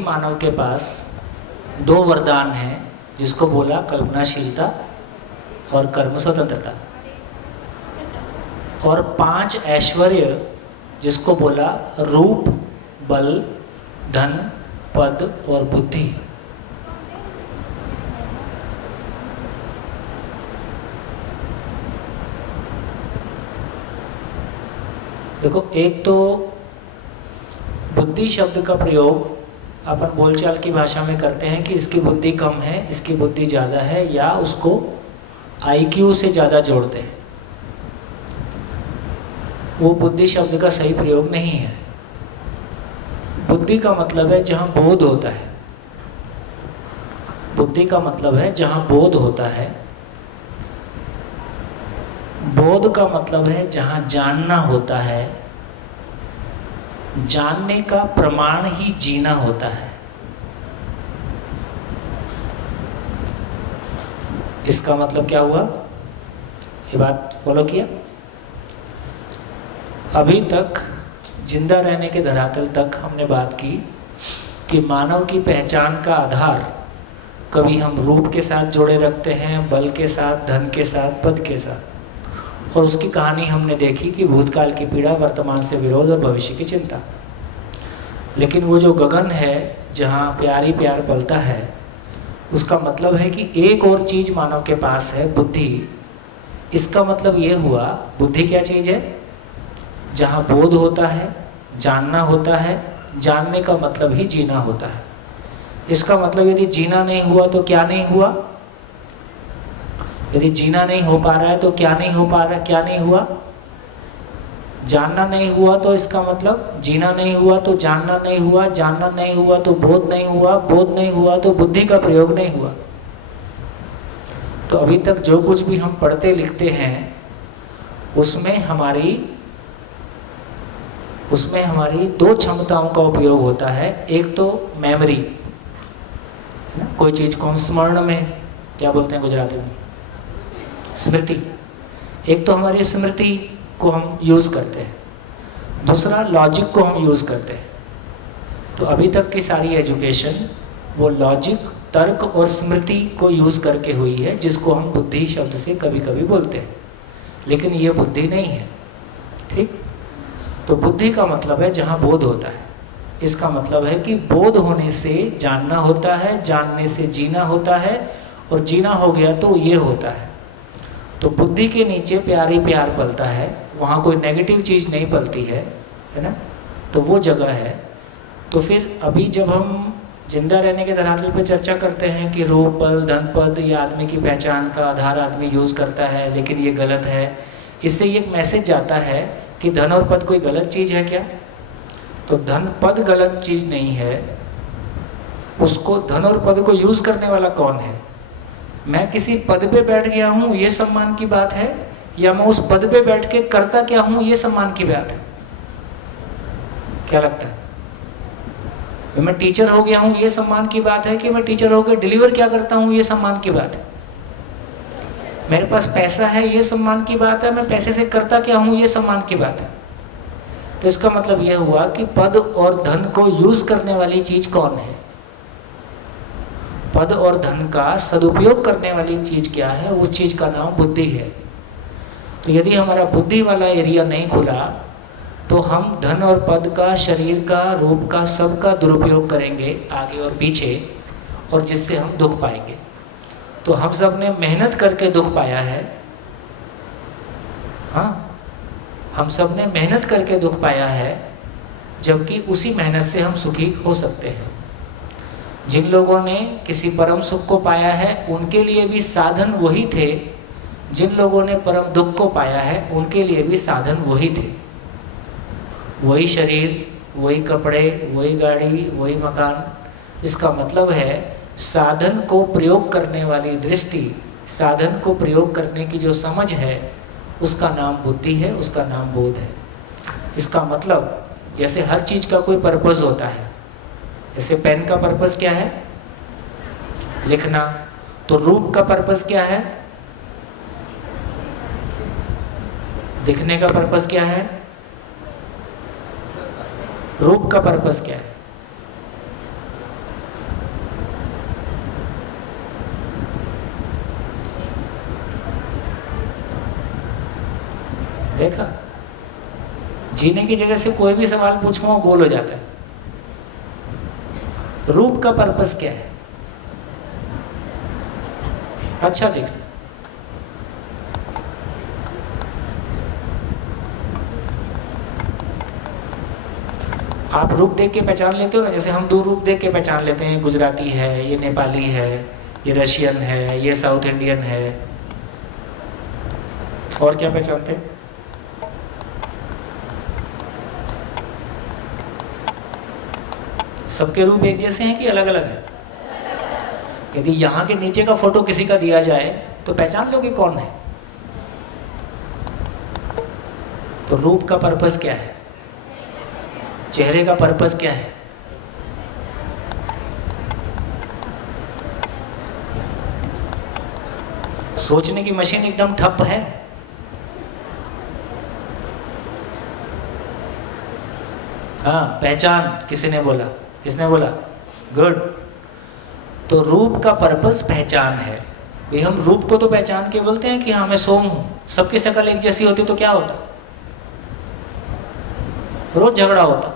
मानव के पास 2 वरदान हैं, जिसको बोला कल्पनाशीलता और कर्म स्वतंत्रता, और 5 ऐश्वर्य, जिसको बोला रूप, बल, धन, पद और बुद्धि। देखो, एक तो बुद्धि शब्द का प्रयोग अपन बोलचाल की भाषा में करते हैं कि इसकी बुद्धि कम है, इसकी बुद्धि ज़्यादा है, या उसको IQ से ज़्यादा जोड़ते हैं। वो बुद्धि शब्द का सही प्रयोग नहीं है। बुद्धि का मतलब है जहाँ बोध होता है। बुद्धि का मतलब है जहाँ बोध होता है। बोध का मतलब है जहाँ जानना होता है। जानने का प्रमाण ही जीना होता है। इसका मतलब क्या हुआ? ये बात फॉलो किया? अभी तक जिंदा रहने के धरातल तक हमने बात की कि मानव की पहचान का आधार कभी हम रूप के साथ जोड़े रखते हैं, बल के साथ, धन के साथ, पद के साथ, और उसकी कहानी हमने देखी कि भूतकाल की पीड़ा, वर्तमान से विरोध और भविष्य की चिंता। लेकिन वो जो गगन है जहाँ प्यार ही प्यार पलता है, उसका मतलब है कि एक और चीज़ मानव के पास है, बुद्धि। इसका मतलब ये हुआ, बुद्धि क्या चीज़ है? जहाँ बोध होता है, जानना होता है। जानने का मतलब ही जीना होता है। इसका मतलब यदि जीना नहीं हुआ तो क्या नहीं हुआ? यदि जीना नहीं हो पा रहा है तो क्या नहीं हो पा रहा है? क्या नहीं हुआ? जानना नहीं हुआ, तो इसका मतलब जीना नहीं हुआ तो जानना नहीं हुआ, जानना नहीं हुआ तो बोध नहीं हुआ, बोध नहीं हुआ तो बुद्धि का प्रयोग नहीं हुआ। तो अभी तक जो कुछ भी हम पढ़ते लिखते हैं उसमें हमारी 2 क्षमताओं का उपयोग होता है। एक तो मेमोरी, कोई चीज़ को हम स्मरण में, क्या बोलते हैं गुजराती में, स्मृति। एक तो हमारी स्मृति को हम यूज़ करते हैं, दूसरा लॉजिक को हम यूज़ करते हैं। तो अभी तक की सारी एजुकेशन वो लॉजिक, तर्क और स्मृति को यूज़ करके हुई है, जिसको हम बुद्धि शब्द से कभी कभी बोलते हैं, लेकिन ये बुद्धि नहीं है। ठीक? तो बुद्धि का मतलब है जहाँ बोध होता है। इसका मतलब है कि बोध होने से जानना होता है, जानने से जीना होता है, और जीना हो गया तो ये होता है। तो बुद्धि के नीचे प्यार ही प्यार पलता है, वहाँ कोई नेगेटिव चीज़ नहीं पलती है ना? तो वो जगह है। तो फिर अभी जब हम जिंदा रहने के धरातल पर चर्चा करते हैं कि रूप, बल, धन, पद ये आदमी की पहचान का आधार आदमी यूज़ करता है, लेकिन ये गलत है। इससे ये एक मैसेज जाता है कि धन और पद कोई गलत चीज़ है क्या? तो धन पद गलत चीज़ नहीं है। उसको, धन और पद को यूज़ करने वाला कौन है? मैं किसी पद पे बैठ गया हूँ, ये सम्मान की बात है, या मैं उस पद पे बैठ के करता क्या हूँ, ये सम्मान की बात है? क्या लगता है? मैं टीचर हो गया हूँ, ये सम्मान की बात है, कि मैं टीचर होकर डिलीवर क्या करता हूँ, ये सम्मान की बात है? मेरे पास पैसा है, ये सम्मान की बात है, मैं पैसे से करता क्या हूँ, ये सम्मान की बात है। तो इसका मतलब यह हुआ कि पद और धन को यूज करने वाली चीज कौन है? पद और धन का सदुपयोग करने वाली चीज क्या है? उस चीज का नाम बुद्धि है। तो यदि हमारा बुद्धि वाला एरिया नहीं खुला तो हम धन और पद का, शरीर का, रूप का, सबका दुरुपयोग करेंगे आगे और पीछे, और जिससे हम दुख पाएंगे। तो हम सब ने मेहनत करके दुख पाया है। हाँ, हम सब ने मेहनत करके दुख पाया है, जबकि उसी मेहनत से हम सुखी हो सकते हैं। जिन लोगों ने किसी परम सुख को पाया है उनके लिए भी साधन वही थे, जिन लोगों ने परम दुख को पाया है उनके लिए भी साधन वही थे। वही शरीर, वही कपड़े, वही गाड़ी, वही मकान। इसका मतलब है साधन को प्रयोग करने वाली दृष्टि, साधन को प्रयोग करने की जो समझ है, उसका नाम बुद्धि है, उसका नाम बोध है। इसका मतलब जैसे हर चीज़ का कोई पर्पस होता है। जैसे पेन का पर्पस क्या है? लिखना। तो रूप का पर्पस क्या है? दिखने का पर्पस क्या है? रूप का पर्पस क्या है? देखा, जीने की जगह से कोई भी सवाल पूछूं गोल हो जाता है। रूप का पर्पस क्या है? अच्छा दिखना। आप रूप देख के पहचान लेते हो ना, जैसे हम दो रूप देख के पहचान लेते हैं, गुजराती है, ये नेपाली है, ये रशियन है, ये साउथ इंडियन है। और क्या पहचानते हैं? सबके रूप एक जैसे हैं कि अलग अलग हैं? यदि यहाँ के नीचे का फोटो किसी का दिया जाए तो पहचान लो कि कौन है। तो रूप का पर्पस क्या है? चेहरे का पर्पस क्या है? सोचने की मशीन एकदम ठप है। हाँ, पहचान किसी ने बोला, किसने बोला? गुड। तो रूप का पर्पस पहचान है। भाई हम रूप को तो पहचान के बोलते हैं कि हाँ मैं सोम हूं, सबकी शक्ल एक जैसी होती तो क्या होता? रोज झगड़ा होता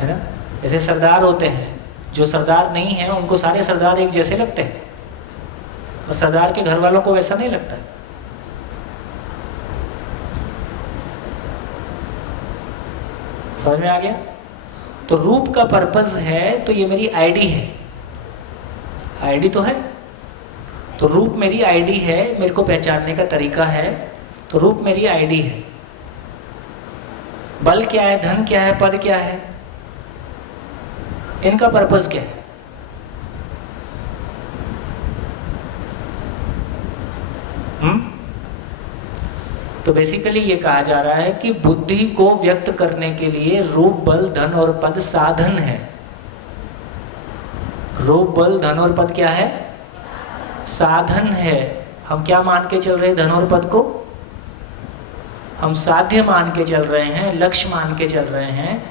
है ना। जैसे सरदार होते हैं, जो सरदार नहीं है उनको सारे सरदार एक जैसे लगते हैं, और सरदार के घर वालों को वैसा नहीं लगता। समझ में आ गया? तो रूप का पर्पस है, तो ये मेरी आईडी है। आईडी तो है, तो रूप मेरी आईडी है, मेरे को पहचानने का तरीका है। तो रूप मेरी आईडी है। बल क्या है, धन क्या है, पद क्या है, इनका पर्पस क्या है? तो बेसिकली ये कहा जा रहा है कि बुद्धि को व्यक्त करने के लिए रूप, बल, धन और पद साधन है। रूप, बल, धन और पद क्या है? साधन है। हम क्या मान के चल रहे हैं? धन और पद को हम साध्य मान के चल रहे हैं, लक्ष्य मान के चल रहे हैं।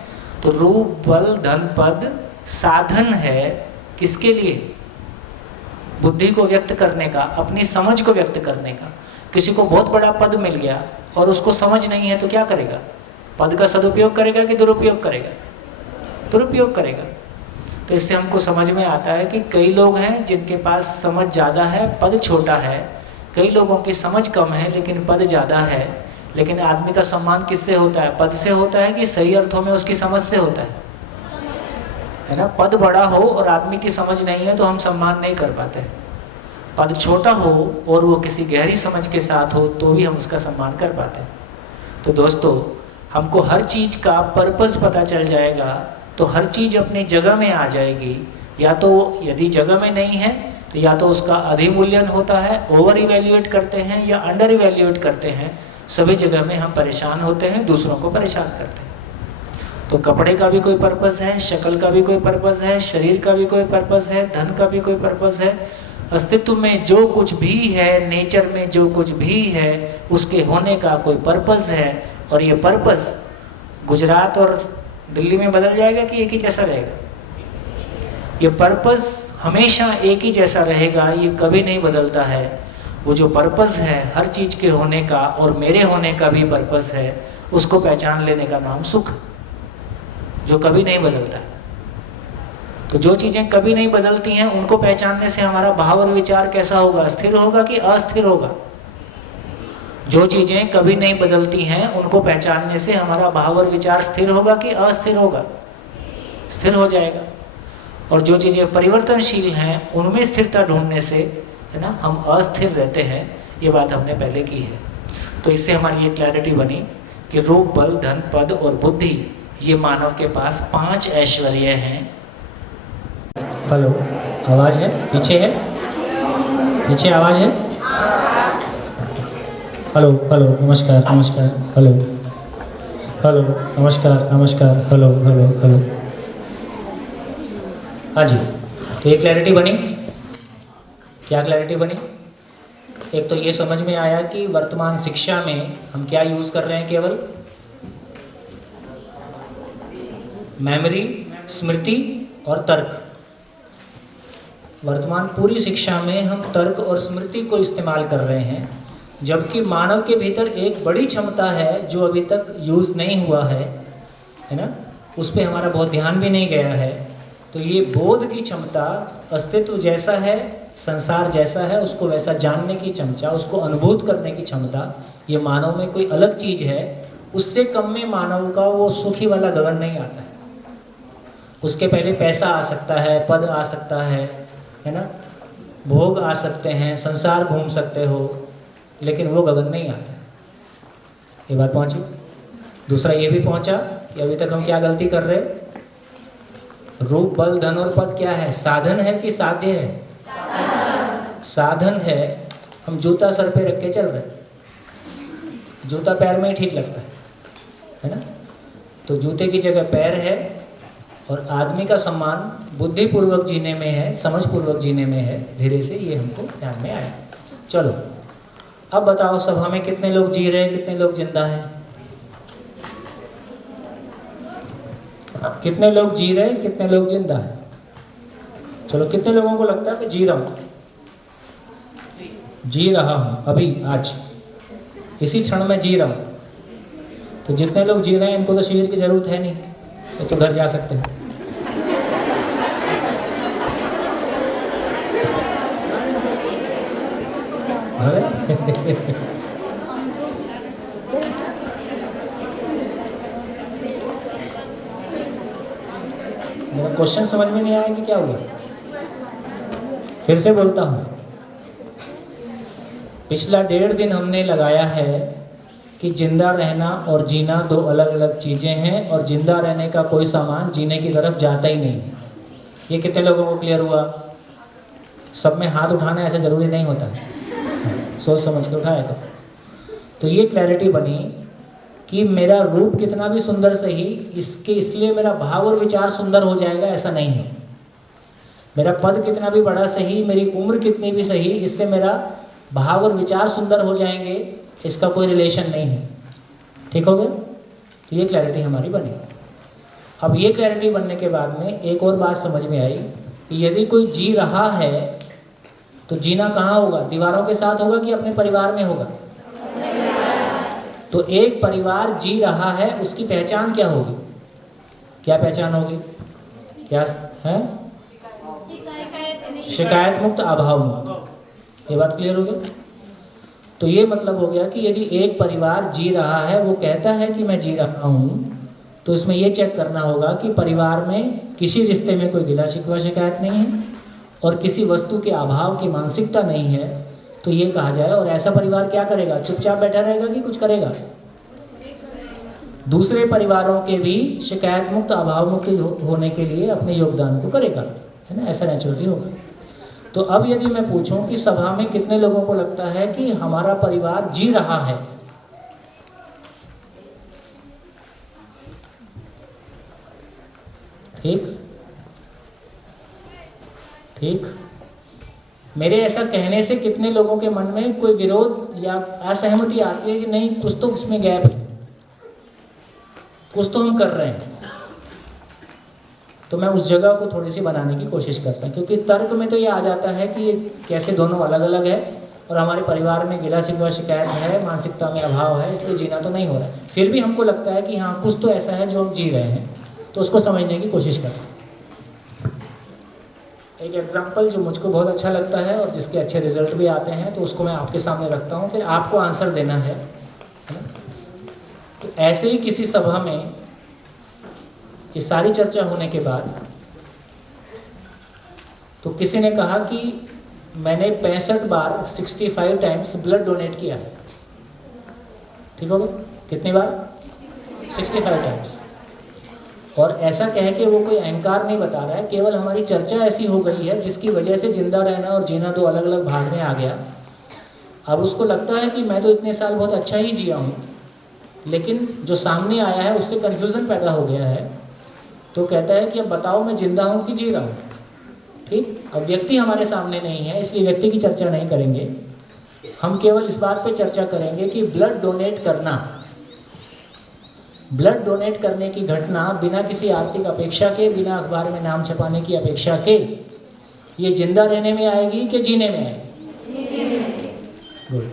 तो रूप, बल, धन, पद साधन है। किसके लिए? बुद्धि को व्यक्त करने का, अपनी समझ को व्यक्त करने का। किसी को बहुत बड़ा पद मिल गया और उसको समझ नहीं है तो क्या करेगा? पद का सदुपयोग करेगा कि दुरुपयोग करेगा? दुरुपयोग करेगा। तो इससे हमको समझ में आता है कि कई लोग हैं जिनके पास समझ ज़्यादा है, पद छोटा है। कई लोगों की समझ कम है लेकिन पद ज़्यादा है। लेकिन आदमी का सम्मान किससे होता है? पद से होता है कि सही अर्थों में उसकी समझ से होता है ना। पद बड़ा हो और आदमी की समझ नहीं है तो हम सम्मान नहीं कर पाते। पद छोटा हो और वो किसी गहरी समझ के साथ हो तो भी हम उसका सम्मान कर पाते हैं। तो दोस्तों, हमको हर चीज़ का पर्पस पता चल जाएगा तो हर चीज़ अपनी जगह में आ जाएगी। या तो यदि जगह में नहीं है तो या तो उसका अधिमूल्यन होता है, ओवर इवेल्युएट करते हैं या अंडर इवेल्युएट करते हैं। सभी जगह में हम परेशान होते हैं, दूसरों को परेशान करते हैं। तो कपड़े का भी कोई पर्पस है, शक्ल का भी कोई पर्पस है, शरीर का भी कोई पर्पस है, धन का भी कोई पर्पस है। अस्तित्व में जो कुछ भी है, नेचर में जो कुछ भी है, उसके होने का कोई पर्पस है। और ये पर्पस गुजरात और दिल्ली में बदल जाएगा कि एक ही जैसा रहेगा? ये पर्पस हमेशा एक ही जैसा रहेगा, ये कभी नहीं बदलता है। वो जो पर्पस है हर चीज़ के होने का और मेरे होने का भी पर्पस है, उसको पहचान लेने का नाम सुख, जो कभी नहीं बदलता है। तो जो चीज़ें कभी नहीं बदलती हैं उनको पहचानने से हमारा भाव और विचार कैसा होगा? स्थिर होगा कि अस्थिर होगा? जो चीज़ें कभी नहीं बदलती हैं उनको पहचानने से हमारा भाव और विचार स्थिर होगा कि अस्थिर होगा? स्थिर हो जाएगा। और जो चीज़ें परिवर्तनशील हैं उनमें स्थिरता ढूंढने से, है ना, हम अस्थिर रहते हैं। ये बात हमने पहले की है। तो इससे हमारी ये क्लैरिटी बनी कि रूप, बल, धन, पद और बुद्धि ये मानव के पास 5 ऐश्वर्य हैं। हेलो, आवाज़ है? पीछे है? पीछे आवाज़ है? हेलो हेलो, नमस्कार नमस्कार, हेलो हेलो, नमस्कार नमस्कार, हेलो हेलो हेलो। हाँ जी, तो ये क्लैरिटी बनी। क्या क्लैरिटी बनी? एक तो ये समझ में आया कि वर्तमान शिक्षा में हम क्या यूज़ कर रहे हैं? केवल मेमोरी, स्मृति और तर्क। वर्तमान पूरी शिक्षा में हम तर्क और स्मृति को इस्तेमाल कर रहे हैं, जबकि मानव के भीतर एक बड़ी क्षमता है जो अभी तक यूज़ नहीं हुआ है ना, उस पर हमारा बहुत ध्यान भी नहीं गया है। तो ये बोध की क्षमता, अस्तित्व जैसा है, संसार जैसा है, उसको वैसा जानने की क्षमता, उसको अनुभूत करने की क्षमता, ये मानव में कोई अलग चीज़ है। उससे कम में मानव का वो सुखी वाला गगन नहीं आता है। उसके पहले पैसा आ सकता है, पद आ सकता है ना, भोग आ सकते हैं, संसार घूम सकते हो, लेकिन वो गगन नहीं आता। ये बात पहुंची। दूसरा ये भी पहुंचा कि अभी तक हम क्या गलती कर रहे, रूप बल धन और पद क्या है, साधन है कि साध्य है? साधन है। हम जूता सर पे रख के चल रहे, जूता पैर में ही ठीक लगता है ना, तो जूते की जगह पैर है। और आदमी का सम्मान बुद्धिपूर्वक जीने में है, समझपूर्वक जीने में है। धीरे से ये हमको ध्यान में आया। चलो अब बताओ, सभा में कितने लोग जी रहे हैं, कितने लोग जिंदा हैं? कितने लोग जी रहे हैं, कितने लोग जिंदा हैं? चलो, कितने लोगों को लगता है कि जी रहा हूँ, जी रहा हूँ अभी, आज इसी क्षण में जी रहा हूँ? तो जितने लोग जी रहे हैं इनको तो शिविर की जरूरत है नहीं, ये तो घर जा सकते हैं। मेरा क्वेश्चन समझ में नहीं आया कि क्या हुआ? फिर से बोलता हूँ, पिछला 1.5 दिन हमने लगाया है कि जिंदा रहना और जीना दो अलग अलग चीज़ें हैं, और जिंदा रहने का कोई सामान जीने की तरफ जाता ही नहीं। ये कितने लोगों को क्लियर हुआ? सब में हाथ उठाना ऐसा ज़रूरी नहीं होता है, सोच समझ के उठाया करो। तो ये क्लैरिटी बनी कि मेरा रूप कितना भी सुंदर सही, इसके इसलिए मेरा भाव और विचार सुंदर हो जाएगा ऐसा नहीं है। मेरा पद कितना भी बड़ा सही, मेरी उम्र कितनी भी सही, इससे मेरा भाव और विचार सुंदर हो जाएंगे, इसका कोई रिलेशन नहीं है। ठीक हो गया? तो ये क्लैरिटी हमारी बनी। अब ये क्लैरिटी बनने के बाद में एक और बात समझ में आई कि यदि कोई जी रहा है तो जीना कहाँ होगा? दीवारों के साथ होगा कि अपने परिवार में होगा? तो एक परिवार जी रहा है, उसकी पहचान क्या होगी? क्या पहचान होगी? क्या है? शिकायत मुक्त, अभाव मुक्त। ये बात क्लियर हो गई? तो ये मतलब हो गया कि यदि एक परिवार जी रहा है, वो कहता है कि मैं जी रहा हूँ, तो इसमें ये चेक करना होगा कि परिवार में किसी रिश्ते में कोई गिला शिकवा शिकायत नहीं है और किसी वस्तु के अभाव की मानसिकता नहीं है, तो ये कहा जाए। और ऐसा परिवार क्या करेगा? चुपचाप बैठा रहेगा कि कुछ करेगा? दूसरे परिवारों के भी शिकायत मुक्त, अभाव मुक्त होने के लिए अपने योगदान को करेगा, है ना? ऐसा नेचुरली होगा। तो अब यदि मैं पूछूं कि सभा में कितने लोगों को लगता है कि हमारा परिवार जी रहा है? ठीक ठीक। मेरे ऐसा कहने से कितने लोगों के मन में कोई विरोध या असहमति आती है कि नहीं, कुछ तो इसमें गैप है, कुछ तो हम कर रहे हैं? तो मैं उस जगह को थोड़ी सी बनाने की कोशिश करता हूँ, क्योंकि तर्क में तो ये आ जाता है कि कैसे दोनों अलग अलग है और हमारे परिवार में गिला शिकवा शिकायत है, मानसिकता में अभाव है, इसलिए जीना तो नहीं हो रहा है। फिर भी हमको लगता है कि हाँ, कुछ तो ऐसा है जो हम जी रहे हैं, तो उसको समझने की कोशिश करते हैं। एक एग्जाम्पल जो मुझको बहुत अच्छा लगता है और जिसके अच्छे रिजल्ट भी आते हैं, तो उसको मैं आपके सामने रखता हूँ, फिर आपको आंसर देना है। तो ऐसे ही किसी सभा में ये सारी चर्चा होने के बाद तो किसी ने कहा कि मैंने 65 बार 65 टाइम्स ब्लड डोनेट किया है। ठीक हो गया? कितनी बार? 65 टाइम्स। और ऐसा कह के वो कोई अहंकार नहीं बता रहा है, केवल हमारी चर्चा ऐसी हो गई है जिसकी वजह से जिंदा रहना और जीना दो अलग अलग भाग में आ गया। अब उसको लगता है कि मैं तो इतने साल बहुत अच्छा ही जिया हूँ, लेकिन जो सामने आया है उससे कन्फ्यूज़न पैदा हो गया है। तो कहता है कि अब बताओ मैं जिंदा हूँ कि जी रहा हूँ? ठीक। अब व्यक्ति हमारे सामने नहीं है, इसलिए व्यक्ति की चर्चा नहीं करेंगे। हम केवल इस बात पे चर्चा करेंगे कि ब्लड डोनेट करना, ब्लड डोनेट करने की घटना बिना किसी आर्थिक अपेक्षा के, बिना अखबार में नाम छपाने की अपेक्षा के, ये जिंदा रहने में आएगी कि जीने में आएगी? गुड।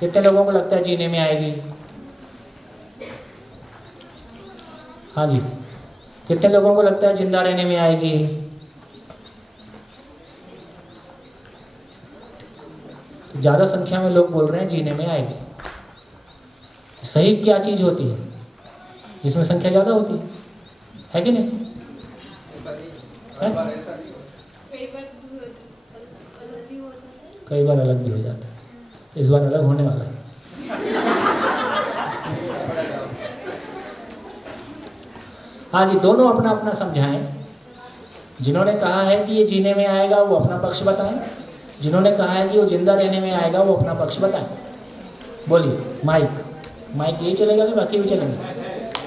कितने लोगों को लगता है जीने में आएगी? हाँ जी। कितने लोगों को लगता है जिंदा रहने में आएगी? तो ज़्यादा संख्या में लोग बोल रहे हैं जीने में आएगी। सही क्या चीज़ होती है जिसमें संख्या ज़्यादा होती है कि नहीं? कई बार अलग भी हो जाता है, तो इस बार अलग होने वाला है। हाँ जी, दोनों अपना अपना समझाएं। जिन्होंने कहा है कि ये जीने में आएगा वो अपना पक्ष बताएं, जिन्होंने कहा है कि वो जिंदा रहने में आएगा वो अपना पक्ष बताएं। बोलिए। माइक यही चलेगा कि बाकी भी चलेंगे?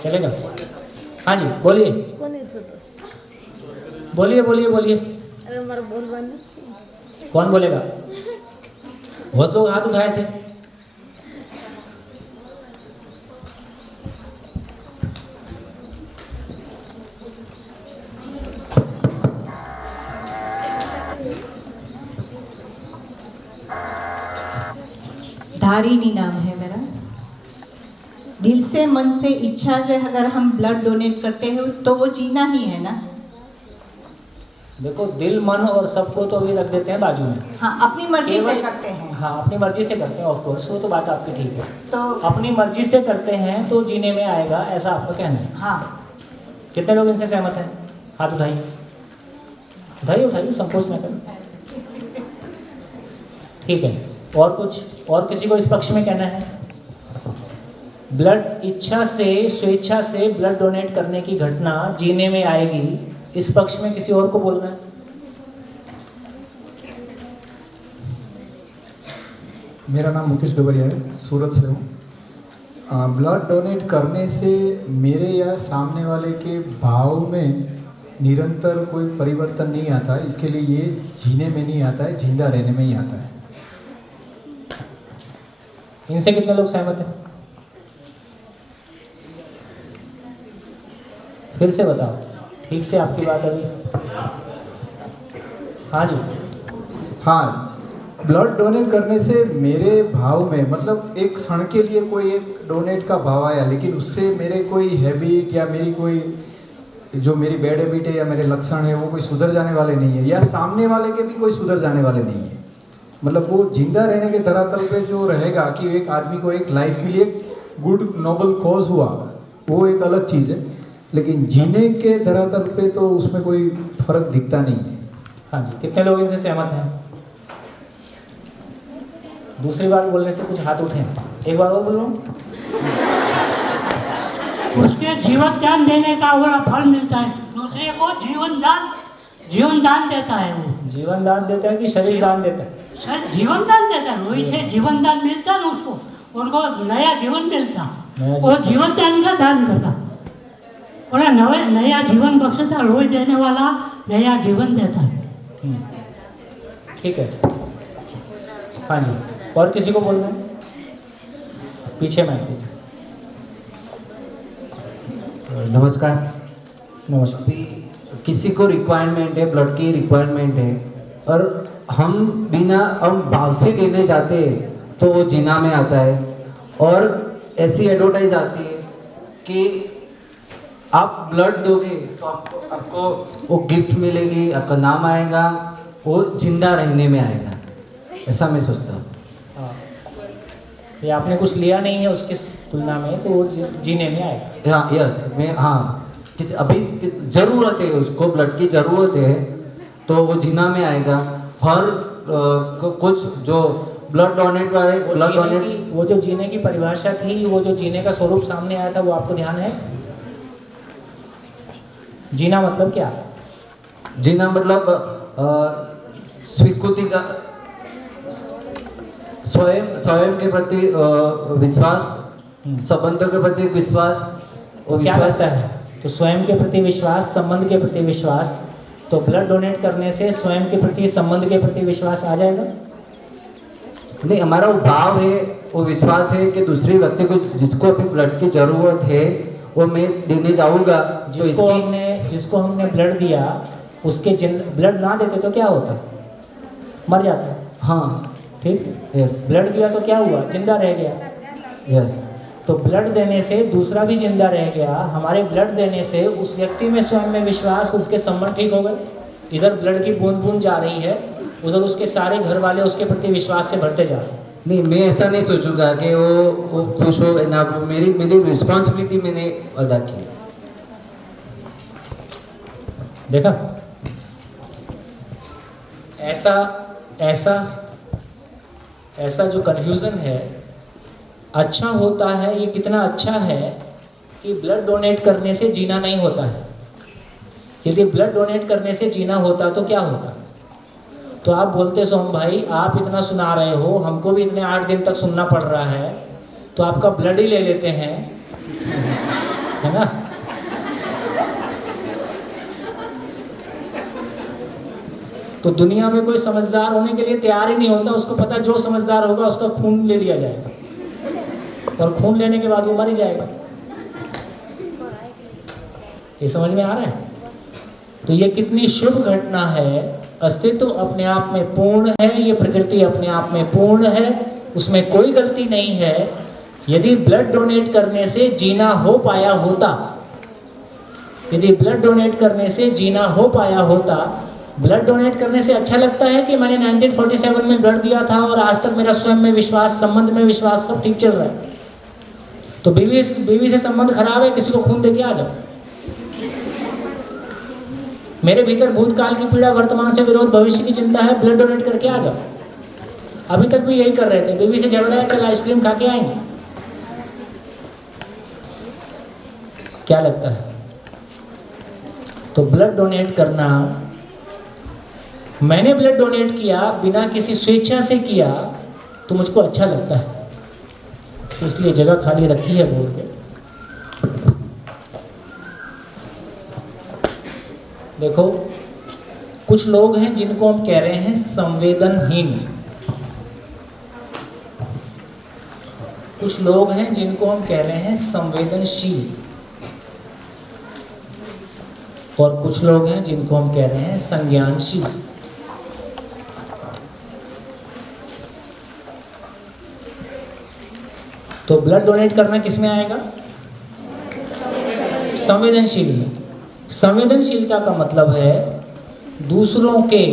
चलेगा। हाँ जी बोलिए बोलिए बोलिए बोलिए। कौन बोलेगा? बहुत लोग हाथ उठाए थे। धारिणी नाम है मेरा। दिल से, मन से, इच्छा से अगर हम ब्लड डोनेट करते हैं तो वो जीना ही है ना। देखो, दिल मन और सबको तो अभी रख देते हैं बाजू में। हाँ, अपनी मर्जी से करते हैं। हाँ, अपनी मर्जी से करते हैं, ऑफ कोर्स, वो तो बात आपकी ठीक है। तो अपनी मर्जी से करते हैं तो जीने में आएगा, ऐसा आपका कहना है? हाँ। कितने लोग इनसे सहमत हैं? हाथ उठाइए, उठाइए उठाइए, संकोच न करें। ठीक है। और कुछ, और किसी को इस पक्ष में कहना है? ब्लड इच्छा से, स्वेच्छा से ब्लड डोनेट करने की घटना जीने में आएगी, इस पक्ष में किसी और को बोलना है? मेरा नाम मुकेश डोबरिया है, सूरत से हूँ। ब्लड डोनेट करने से मेरे या सामने वाले के भाव में निरंतर कोई परिवर्तन नहीं आता है। इसके लिए ये जीने में नहीं आता है, जिंदा रहने में ही आता है। इनसे कितने लोग सहमत हैं? फिर से बताओ ठीक से, आपकी बात अभी। हाँ जी। हाँ, ब्लड डोनेट करने से मेरे भाव में, मतलब एक क्षण के लिए कोई एक डोनेट का भाव आया, लेकिन उससे मेरे कोई हैबिट या मेरी कोई जो मेरी बैड हैबिट है या मेरे लक्षण है वो कोई सुधर जाने वाले नहीं है, या सामने वाले के भी कोई सुधर जाने वाले नहीं है। मतलब वो जिंदा रहने के धरातल पे जो रहेगा कि एक आदमी को एक लाइफ मिली, एक गुड नोबल कॉज हुआ, वो एक अलग चीज़ है। लेकिन जीने के धरातल पे तो उसमें कोई फर्क दिखता नहीं है। हाँ जी, कितने लोग इनसे सहमत हैं? दूसरी बार बोलने से कुछ हाथ उठे, एक बार और बोलो। उसके जीवन दान देने का बड़ा फल मिलता है, दूसरे को जीवन दान देता है। वो जीवन दान देता है कि शरीर दान देता है? सर, जीवन दान देता है। वही से जीवन दान मिलता है उसको, उनको नया जीवन मिलता, वो जीवन दान का दान करता, और नया जीवन बख्शता, रोज देने वाला नया जीवन देता है। ठीक है। हाँ जी, और किसी को बोलना है? पीछे में आइए। नमस्कार। नमस्कार। किसी को रिक्वायरमेंट है, ब्लड की रिक्वायरमेंट है, और हम बिना हम भाव से देने जाते हैं तो वो जीना में आता है। और ऐसी एडवर्टाइज आती है कि आप ब्लड दोगे तो आपको वो गिफ्ट मिलेगी, आपका नाम आएगा, वो जिंदा रहने में आएगा, ऐसा मैं सोचता हूँ। ये आपने कुछ लिया नहीं है उसकी तुलना में, तो वो जीने में आएगा। हाँ, यस, मैं हाँ, किसी अभी ज़रूरत है, उसको ब्लड की ज़रूरत है, तो वो जीना में आएगा। हर कुछ जो ब्लड डोनेट वाले, ब्लड डोनेट, वो जो जीने की परिभाषा थी, वो जो जीने का स्वरूप सामने आया था, वो आपको ध्यान है? जीना मतलब क्या? जीना मतलब स्वीकृति का, स्वयं के प्रति विश्वास, संबंधों के प्रति विश्वास। वो क्या विश्वास लगता है? तो स्वयं के प्रति विश्वास, संबंध के प्रति विश्वास, तो ब्लड डोनेट करने से स्वयं के प्रति, संबंध के प्रति विश्वास आ जाएगा? नहीं, हमारा वो भाव है, वो विश्वास है कि दूसरे व्यक्ति को, जिसको अभी ब्लड की जरूरत है, वो मैं देने जाऊंगा। जिसको हमने ब्लड दिया, उसके ब्लड ना देते तो क्या होता? मर जाता है। हाँ। ठीक, यस। ब्लड दिया तो क्या हुआ, जिंदा रह गया। यस। तो ब्लड देने से दूसरा भी जिंदा रह गया, हमारे ब्लड देने से उस व्यक्ति में स्वयं में विश्वास, उसके संबंध ठीक हो गए। इधर ब्लड की बूंद बूंद जा रही है, उधर उसके सारे घर वाले उसके प्रति विश्वास से भरते जा रहे हैं। नहीं, मैं ऐसा नहीं सोचूंगा कि वो खुश हो ना, मेरी रिस्पॉन्सिबिलिटी मैंने अदा की। देखा, ऐसा ऐसा ऐसा जो कन्फ्यूज़न है, अच्छा होता है, ये कितना अच्छा है कि ब्लड डोनेट करने से जीना नहीं होता है। यदि ब्लड डोनेट करने से जीना होता तो क्या होता? तो आप बोलते सोम भाई आप इतना सुना रहे हो, हमको भी इतने 8 दिन तक सुनना पड़ रहा है, तो आपका ब्लड ही ले लेते हैं, है ना। तो दुनिया में कोई समझदार होने के लिए तैयार ही नहीं होता, उसको पता जो समझदार होगा उसका खून ले लिया जाएगा, और खून लेने के बाद वो मर ही जाएगा। ये समझ में आ रहा है? तो ये कितनी शुभ घटना है। अस्तित्व अपने आप में पूर्ण है, ये प्रकृति अपने आप में पूर्ण है, उसमें कोई गलती नहीं है। यदि ब्लड डोनेट करने से जीना हो पाया होता, यदि ब्लड डोनेट करने से जीना हो पाया होता, ब्लड डोनेट करने से अच्छा लगता है कि मैंने 1947 में ब्लड दिया था और आज तक मेरा स्वयं में विश्वास, संबंध में विश्वास, सब ठीक चल रहा है। तो बीवी से संबंध खराब है, किसी को खून देके आ जाओ। मेरे भीतर भूतकाल की पीड़ा, वर्तमान से विरोध, भविष्य की चिंता है, ब्लड डोनेट करके आ जाओ। अभी तक भी यही कर रहे थे, बीवी से झगड़ा है, चल आइसक्रीम खा के आएंगे। क्या लगता है? तो ब्लड डोनेट करना, मैंने ब्लड डोनेट किया बिना किसी स्वेच्छा से किया तो मुझको अच्छा लगता है, इसलिए जगह खाली रखी है बोल के। देखो, कुछ लोग हैं जिनको हम कह रहे हैं संवेदनहीन, कुछ लोग हैं जिनको हम कह रहे हैं संवेदनशील, और कुछ लोग हैं जिनको हम कह रहे हैं संज्ञानशील। तो ब्लड डोनेट करना किस में आएगा? संवेदनशील में। संवेदनशीलता का मतलब है दूसरों के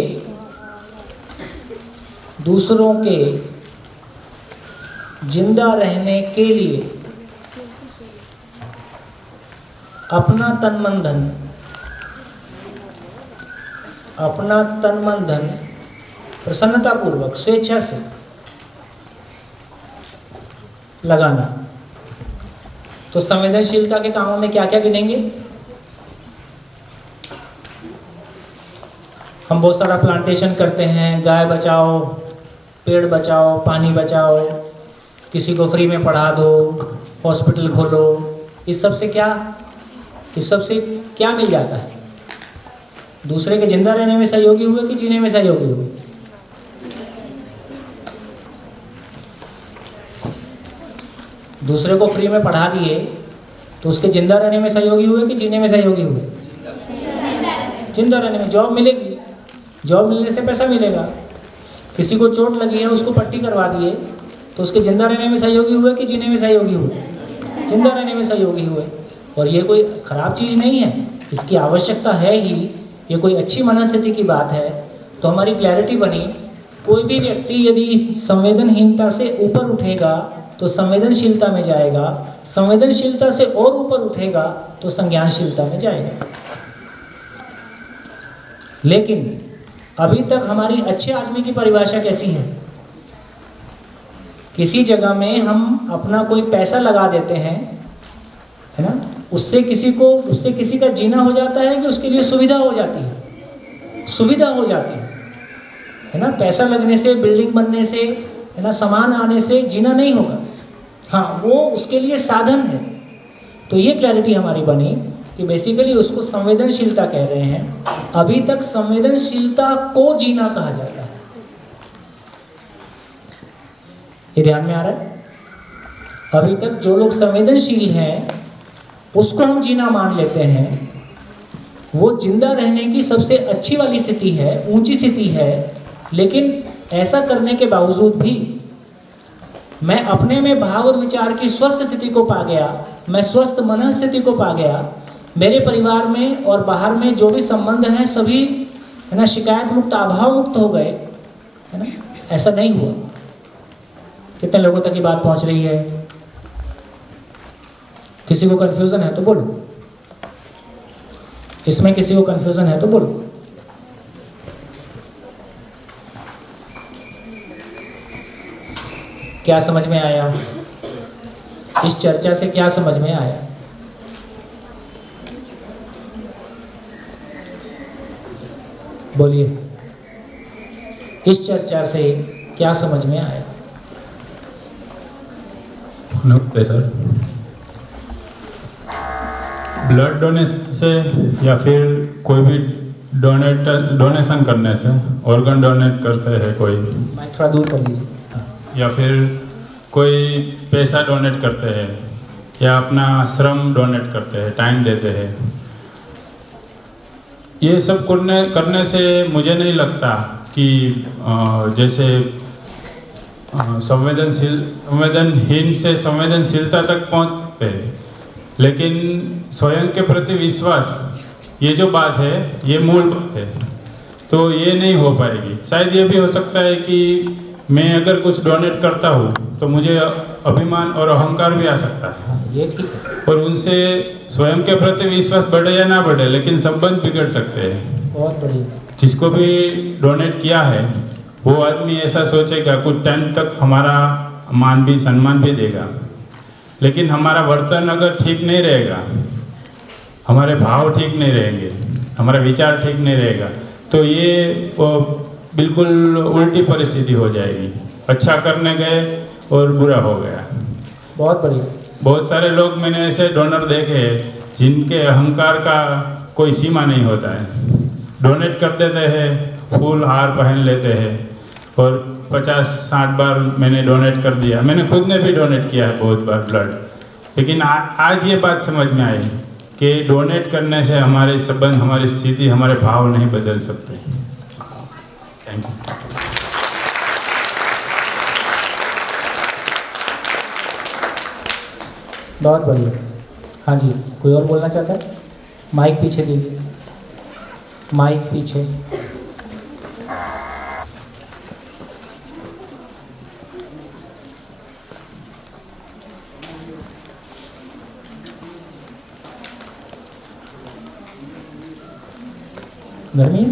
जिंदा रहने के लिए अपना तन मन धन प्रसन्नतापूर्वक, स्वेच्छा से लगाना। तो संवेदनशीलता के कामों में क्या क्या गिनेंगे? हम बहुत सारा प्लांटेशन करते हैं, गाय बचाओ, पेड़ बचाओ, पानी बचाओ, किसी को फ्री में पढ़ा दो, हॉस्पिटल खोलो। इस सब से क्या मिल जाता है? दूसरे के जिंदा रहने में सहयोगी हुए कि जीने में सहयोगी हुए? दूसरे को फ्री में पढ़ा दिए तो उसके जिंदा रहने में सहयोगी हुए कि जीने में सहयोगी हुए? जिंदा रहने में। जॉब मिलेगी, जॉब मिलने से पैसा मिलेगा। किसी को चोट लगी है, उसको पट्टी करवा दिए तो उसके जिंदा रहने में सहयोगी हुए कि जीने में सहयोगी हुए? जिंदा रहने में सहयोगी हुए। और ये कोई खराब चीज़ नहीं है, इसकी आवश्यकता है ही, ये कोई अच्छी मनस्थिति की बात है। तो हमारी क्लैरिटी बनी, कोई भी व्यक्ति यदि संवेदनहीनता से ऊपर उठेगा तो संवेदनशीलता में जाएगा, संवेदनशीलता से और ऊपर उठेगा तो संज्ञानशीलता में जाएगा। लेकिन अभी तक हमारी अच्छे आदमी की परिभाषा कैसी है? किसी जगह में हम अपना कोई पैसा लगा देते हैं, है ना, उससे किसी का जीना हो जाता है कि उसके लिए सुविधा हो जाती है, सुविधा हो जाती है ना। पैसा लगने से, बिल्डिंग बनने से, है ना, सामान आने से जीना नहीं होगा। हाँ, वो उसके लिए साधन है। तो ये क्लैरिटी हमारी बनी कि बेसिकली उसको संवेदनशीलता कह रहे हैं। अभी तक संवेदनशीलता को जीना कहा जाता है। ये ध्यान में आ रहा है? अभी तक जो लोग संवेदनशील हैं उसको हम जीना मान लेते हैं। वो जिंदा रहने की सबसे अच्छी वाली स्थिति है, ऊंची स्थिति है लेकिन ऐसा करने के बावजूद भी मैं अपने में भाव और विचार की स्वस्थ स्थिति को पा गया, मैं स्वस्थ मन स्थिति को पा गया, मेरे परिवार में और बाहर में जो भी संबंध हैं सभी है ना शिकायत मुक्त, अभाव मुक्त हो गए, है ना। ऐसा नहीं हुआ। कितने लोगों तक ये बात पहुंच रही है? किसी को कंफ्यूजन है तो बोलो, इसमें किसी को कंफ्यूजन है तो बोलो। क्या समझ में आया? इस चर्चा से क्या समझ में आया? बोलिए, इस चर्चा से क्या समझ में आया? नमस्ते सर। ब्लड डोनेशन से या फिर कोई भी डोनेशन करने से, ऑर्गन डोनेट करते हैं कोई, माइक थोड़ा दूर कर लीजिए, या फिर कोई पैसा डोनेट करते हैं या अपना श्रम डोनेट करते हैं, टाइम देते हैं, ये सब करने से मुझे नहीं लगता कि जैसे संवेदनहीन से संवेदनशीलता तक पहुंचते हैं, लेकिन स्वयं के प्रति विश्वास, ये जो बात है ये मूल बात है, तो ये नहीं हो पाएगी। शायद ये भी हो सकता है कि मैं अगर कुछ डोनेट करता हूँ तो मुझे अभिमान और अहंकार भी आ सकता है, ये ठीक है। और उनसे स्वयं के प्रति विश्वास बढ़े या ना बढ़े, लेकिन संबंध बिगड़ सकते हैं। बहुत बढ़िया। जिसको भी डोनेट किया है वो आदमी ऐसा सोचेगा कुछ टाइम तक हमारा मान भी सम्मान भी देगा, लेकिन हमारा वर्तन अगर ठीक नहीं रहेगा, हमारे भाव ठीक नहीं रहेंगे, हमारा विचार ठीक नहीं रहेगा, तो ये बिल्कुल उल्टी परिस्थिति हो जाएगी। अच्छा करने गए और बुरा हो गया। बहुत बढ़िया। बहुत सारे लोग मैंने ऐसे डोनर देखे हैं जिनके अहंकार का कोई सीमा नहीं होता है। डोनेट कर देते हैं, फूल हार पहन लेते हैं, और 50-60 बार मैंने डोनेट कर दिया। मैंने खुद ने भी डोनेट किया है बहुत बार ब्लड, लेकिन आज ये बात समझ में आई कि डोनेट करने से हमारे संबंध, हमारी स्थिति, हमारे भाव नहीं बदल सकते। Thank you. बहुत बढ़िया। हाँ जी, कोई और बोलना चाहता है? माइक पीछे दीजिए, माइक पीछे। गर्मी है?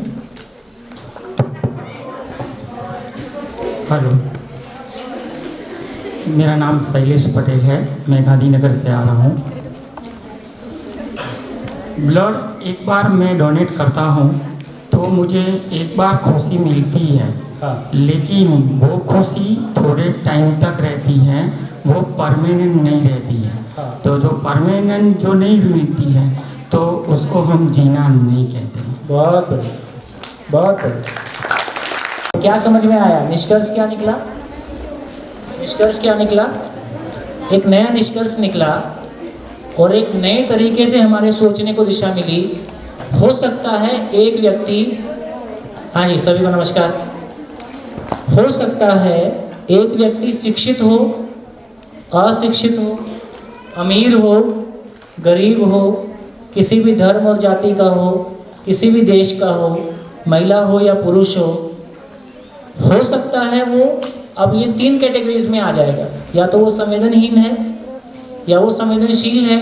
हेलो, मेरा नाम शैलेश पटेल है, मैं गांधीनगर से आ रहा हूँ। ब्लड एक बार मैं डोनेट करता हूँ तो मुझे एक बार खुशी मिलती है, हाँ। लेकिन वो खुशी थोड़े टाइम तक रहती है, वो परमानेंट नहीं रहती है। हाँ। तो जो परमानेंट जो नहीं मिलती है तो उसको हम जीना नहीं कहते हैं। बहुत बढ़िया, बहुत बढ़िया। क्या समझ में आया? निष्कर्ष क्या निकला? निष्कर्ष क्या निकला? एक नया निष्कर्ष निकला और एक नए तरीके से हमारे सोचने को दिशा मिली। हो सकता है एक व्यक्ति, हाँ जी सभी को नमस्कार, हो सकता है एक व्यक्ति शिक्षित हो, अशिक्षित हो, अमीर हो, गरीब हो, किसी भी धर्म और जाति का हो, किसी भी देश का हो, महिला हो या पुरुष हो सकता है वो अब ये 3 कैटेगरीज में आ जाएगा। या तो वो संवेदनहीन है, या वो संवेदनशील है,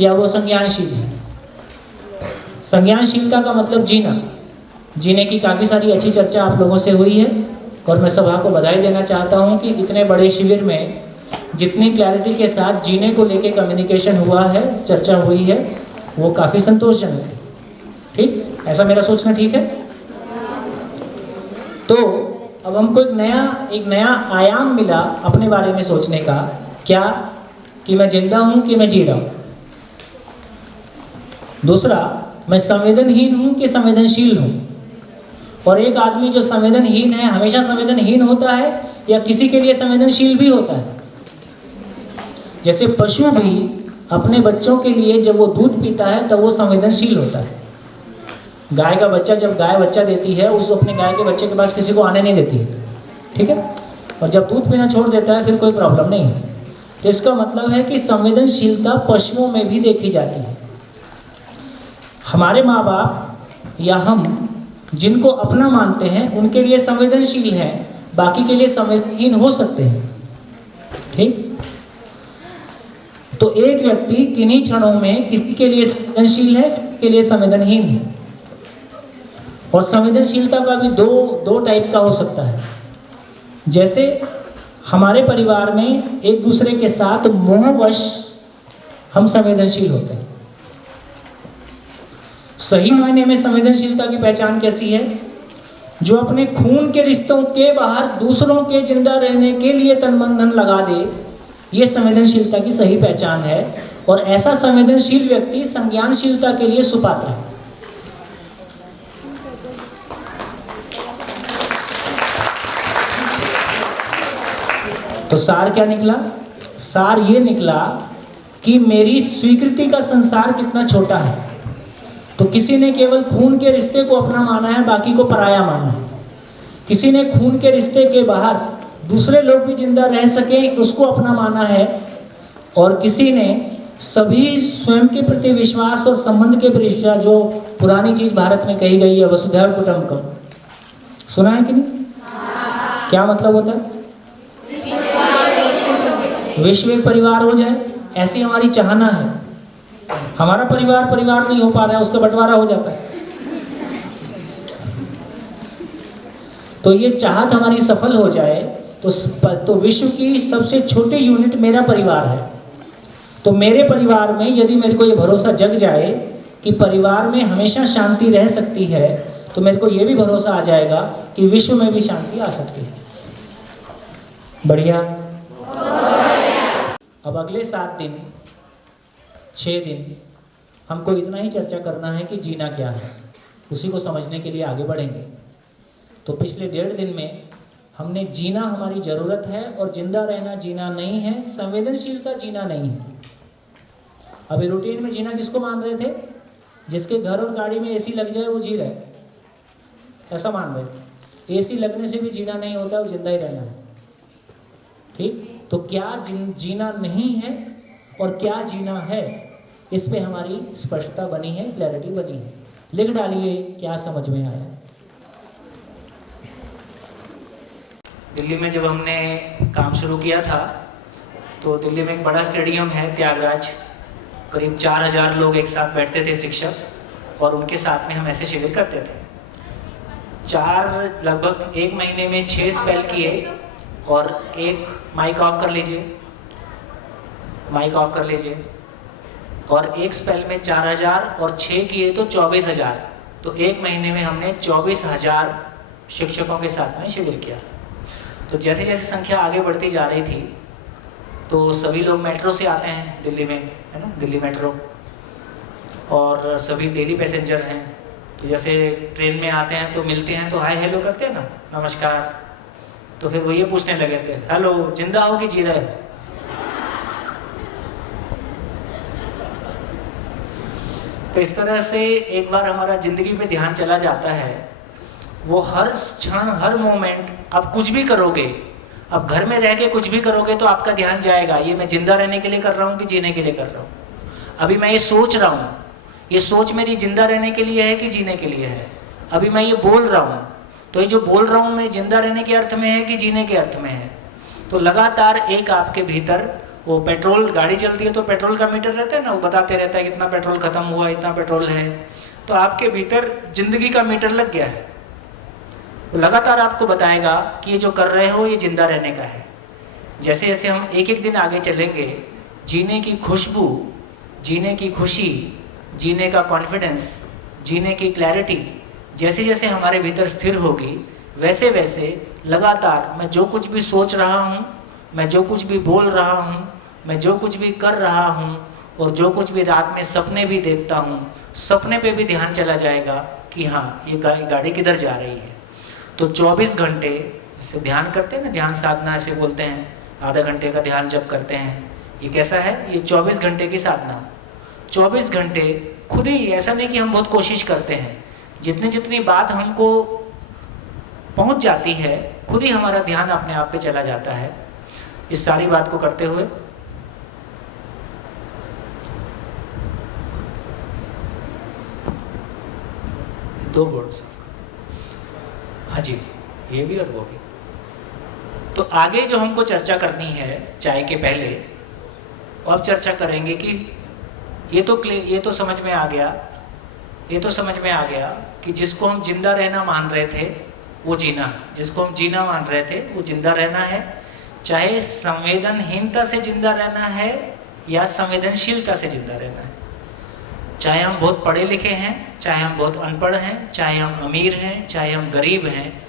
या वो संज्ञानशील है। संज्ञानशीलता का मतलब जीना, जीने की काफ़ी सारी अच्छी चर्चा आप लोगों से हुई है, और मैं सभा को बधाई देना चाहता हूँ कि इतने बड़े शिविर में जितनी क्लैरिटी के साथ जीने को लेके कम्युनिकेशन हुआ है, चर्चा हुई है, वो काफ़ी संतोषजनक है। ठीक, ऐसा मेरा सोचना ठीक है? तो अब हमको एक नया आयाम मिला अपने बारे में सोचने का। क्या? कि मैं जिंदा हूँ कि मैं जी रहा हूँ। दूसरा, मैं संवेदनहीन हूँ कि संवेदनशील हूँ। और एक आदमी जो संवेदनहीन है हमेशा संवेदनहीन होता है या किसी के लिए संवेदनशील भी होता है? जैसे पशु भी अपने बच्चों के लिए जब वो दूध पीता है तब वो संवेदनशील होता है। गाय का बच्चा, जब गाय बच्चा देती है उस अपने गाय के बच्चे के पास किसी को आने नहीं देती है, ठीक है। और जब दूध पीना छोड़ देता है फिर कोई प्रॉब्लम नहीं है। तो इसका मतलब है कि संवेदनशीलता पशुओं में भी देखी जाती है। हमारे माँ बाप या हम जिनको अपना मानते हैं उनके लिए संवेदनशील हैं, बाकी के लिए संवेदनहीन हो सकते हैं, ठीक। तो एक व्यक्ति किन्हीं क्षणों में किसी के लिए संवेदनशील है, किसी के लिए संवेदनहीन है। और संवेदनशीलता का भी दो टाइप का हो सकता है। जैसे हमारे परिवार में एक दूसरे के साथ मोहवश हम संवेदनशील होते हैं। सही मायने में संवेदनशीलता की पहचान कैसी है? जो अपने खून के रिश्तों के बाहर दूसरों के जिंदा रहने के लिए तन मन धन लगा दे, ये संवेदनशीलता की सही पहचान है। और ऐसा संवेदनशील व्यक्ति संज्ञानशीलता के लिए सुपात्र है। तो सार क्या निकला? सार ये निकला कि मेरी स्वीकृति का संसार कितना छोटा है। तो किसी ने केवल खून के रिश्ते को अपना माना है, बाकी को पराया माना है। किसी ने खून के रिश्ते के बाहर दूसरे लोग भी जिंदा रह सकें उसको अपना माना है। और किसी ने सभी स्वयं के प्रति विश्वास और संबंध के प्रति विश्वास, जो पुरानी चीज भारत में कही गई है, वसुधैव कुटुंबकम, सुना है कि नहीं? क्या मतलब होता है? विश्व एक परिवार हो जाए, ऐसी हमारी चाहना है। हमारा परिवार परिवार नहीं हो पा रहा है, उसका बंटवारा हो जाता है। तो ये चाहत हमारी सफल हो जाए तो विश्व की सबसे छोटी यूनिट मेरा परिवार है। तो मेरे परिवार में यदि मेरे को ये भरोसा जग जाए कि परिवार में हमेशा शांति रह सकती है, तो मेरे को ये भी भरोसा आ जाएगा कि विश्व में भी शांति आ सकती है। बढ़िया। अब अगले 7 दिन 6 दिन हमको इतना ही चर्चा करना है कि जीना क्या है, उसी को समझने के लिए आगे बढ़ेंगे। तो पिछले 1.5 दिन में हमने जीना हमारी ज़रूरत है और जिंदा रहना जीना नहीं है, संवेदनशीलता जीना नहीं है। अभी रूटीन में जीना किसको मान रहे थे? जिसके घर और गाड़ी में एसी लग जाए वो जी रहा है, ऐसा मान रहे थे। एसी लगने से भी जीना नहीं होता, वो जिंदा ही रहना है, ठीक। तो क्या जीना नहीं है और क्या जीना है, इस पे हमारी स्पष्टता बनी है, क्लैरिटी बनी है। लिख डालिए क्या समझ में आया। दिल्ली में जब हमने काम शुरू किया था तो दिल्ली में एक बड़ा स्टेडियम है त्यागराज, करीब 4000 लोग एक साथ बैठते थे शिक्षक, और उनके साथ में हम ऐसे शिविर करते थे। लगभग 1 महीने में 6 स्पेल किए। और एक माइक ऑफ कर लीजिए, माइक ऑफ कर लीजिए। और एक स्पेल में 4000 और 6 किए तो 24000। तो 1 महीने में हमने 24000 शिक्षकों के साथ में शिविर किया। तो जैसे जैसे संख्या आगे बढ़ती जा रही थी तो सभी लोग मेट्रो से आते हैं दिल्ली में, है ना, दिल्ली मेट्रो, और सभी डेली पैसेंजर हैं। तो जैसे ट्रेन में आते हैं तो मिलते हैं तो हाय हेलो करते हैं ना, नमस्कार। तो फिर वो ये पूछने लगे थे, हेलो जिंदा हो कि जी रहे? तो इस तरह से एक बार हमारा जिंदगी पे ध्यान चला जाता है। वो हर क्षण हर मोमेंट आप कुछ भी करोगे, अब घर में रह के कुछ भी करोगे तो आपका ध्यान जाएगा, ये मैं जिंदा रहने के लिए कर रहा हूँ कि जीने के लिए कर रहा हूँ। अभी मैं ये सोच रहा हूँ, ये सोच मेरी जिंदा रहने के लिए है कि जीने के लिए है। अभी मैं ये बोल रहा हूँ, तो ये जो बोल रहा हूँ मैं जिंदा रहने के अर्थ में है कि जीने के अर्थ में है। तो लगातार एक आपके भीतर वो पेट्रोल, गाड़ी चलती है तो पेट्रोल का मीटर रहता है ना, वो बताते रहता है कितना पेट्रोल खत्म हुआ, इतना पेट्रोल है। तो आपके भीतर जिंदगी का मीटर लग गया है, वो लगातार आपको बताएगा कि ये जो कर रहे हो ये जिंदा रहने का है। जैसे जैसे हम एक एक दिन आगे चलेंगे, जीने की खुशबू, जीने की खुशी, जीने का कॉन्फिडेंस, जीने की क्लैरिटी जैसे जैसे हमारे भीतर स्थिर होगी, वैसे वैसे लगातार मैं जो कुछ भी सोच रहा हूँ, मैं जो कुछ भी बोल रहा हूँ, मैं जो कुछ भी कर रहा हूँ, और जो कुछ भी रात में सपने भी देखता हूँ, सपने पे भी ध्यान चला जाएगा कि हाँ ये गाड़ी किधर जा रही है। तो 24 घंटे इससे ध्यान करते हैं ना, ध्यान साधना ऐसे बोलते हैं, आधा घंटे का ध्यान जब करते हैं। ये कैसा है? ये 24 घंटे की साधना। 24 घंटे खुद ही, ऐसा नहीं कि हम बहुत कोशिश करते हैं। जितनी जितनी बात हमको पहुंच जाती है, खुद ही हमारा ध्यान अपने आप पे चला जाता है। इस सारी बात को करते हुए दो बोर्ड्स, हाँ जी, ये भी और वो भी। तो आगे जो हमको चर्चा करनी है चाय के पहले, अब चर्चा करेंगे कि ये तो समझ में आ गया, ये तो समझ में आ गया कि जिसको हम जिंदा रहना मान रहे थे वो जीना, जिसको हम जीना मान रहे थे वो जिंदा रहना है। चाहे संवेदनहीनता से जिंदा रहना है या संवेदनशीलता से जिंदा रहना है। चाहे हम बहुत पढ़े लिखे हैं, चाहे हम बहुत अनपढ़ हैं, चाहे हम अमीर हैं, चाहे हम गरीब हैं,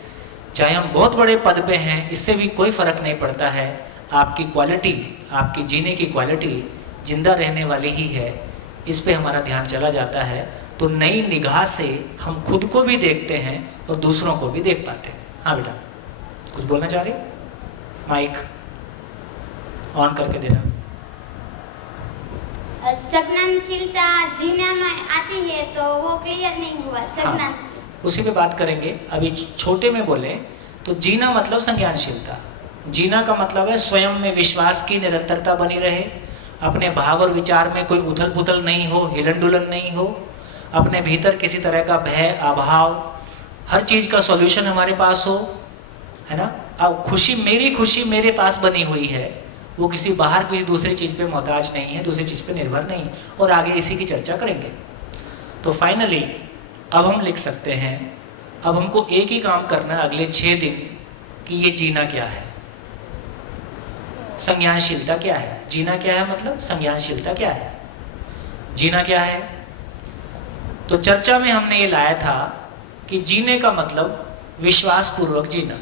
चाहे हम बहुत बड़े पद पे हैं, इससे भी कोई फ़र्क नहीं पड़ता है। आपकी क्वालिटी, आपकी जीने की क्वालिटी जिंदा रहने वाली ही है। इस पे हमारा ध्यान चला जाता है तो नई निगाह से हम खुद को भी देखते हैं और दूसरों को भी देख पाते हैं। हाँ बेटा, कुछ बोलना चाह रही हो? माइक ऑन करके देना। संज्ञानशीलता जीने में आती है तो वो क्लियर नहीं हुआ। संज्ञानशील, उसी पे बात करेंगे। अभी छोटे में बोले तो जीना मतलब संज्ञानशीलता। जीना का मतलब है स्वयं में विश्वास की निरंतरता बनी रहे, अपने भाव और विचार में कोई उथल पुथल नहीं हो, हिलन डुलन नहीं हो, अपने भीतर किसी तरह का भय, अभाव, हर चीज़ का सॉल्यूशन हमारे पास हो, है ना। अब मेरी खुशी मेरे पास बनी हुई है, वो किसी बाहर किसी दूसरी चीज़ पे मोहताज नहीं है, दूसरी चीज़ पे निर्भर नहीं। और आगे इसी की चर्चा करेंगे। तो फाइनली अब हम लिख सकते हैं, अब हमको एक ही काम करना है अगले 6 दिन कि ये जीना क्या है, संज्ञानशीलता क्या है। जीना क्या है मतलब संज्ञानशीलता क्या है, जीना क्या है। तो चर्चा में हमने ये लाया था कि जीने का मतलब विश्वास पूर्वक जीना।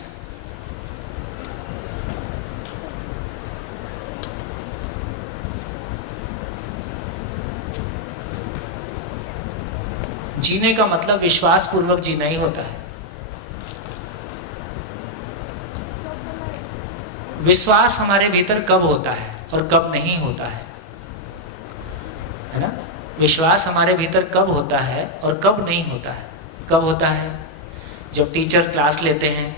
जीने का मतलब विश्वास पूर्वक जीना ही होता है। विश्वास हमारे भीतर कब होता है और कब नहीं होता है ना। विश्वास हमारे भीतर कब होता है और कब नहीं होता है। कब होता है? जब टीचर क्लास लेते हैं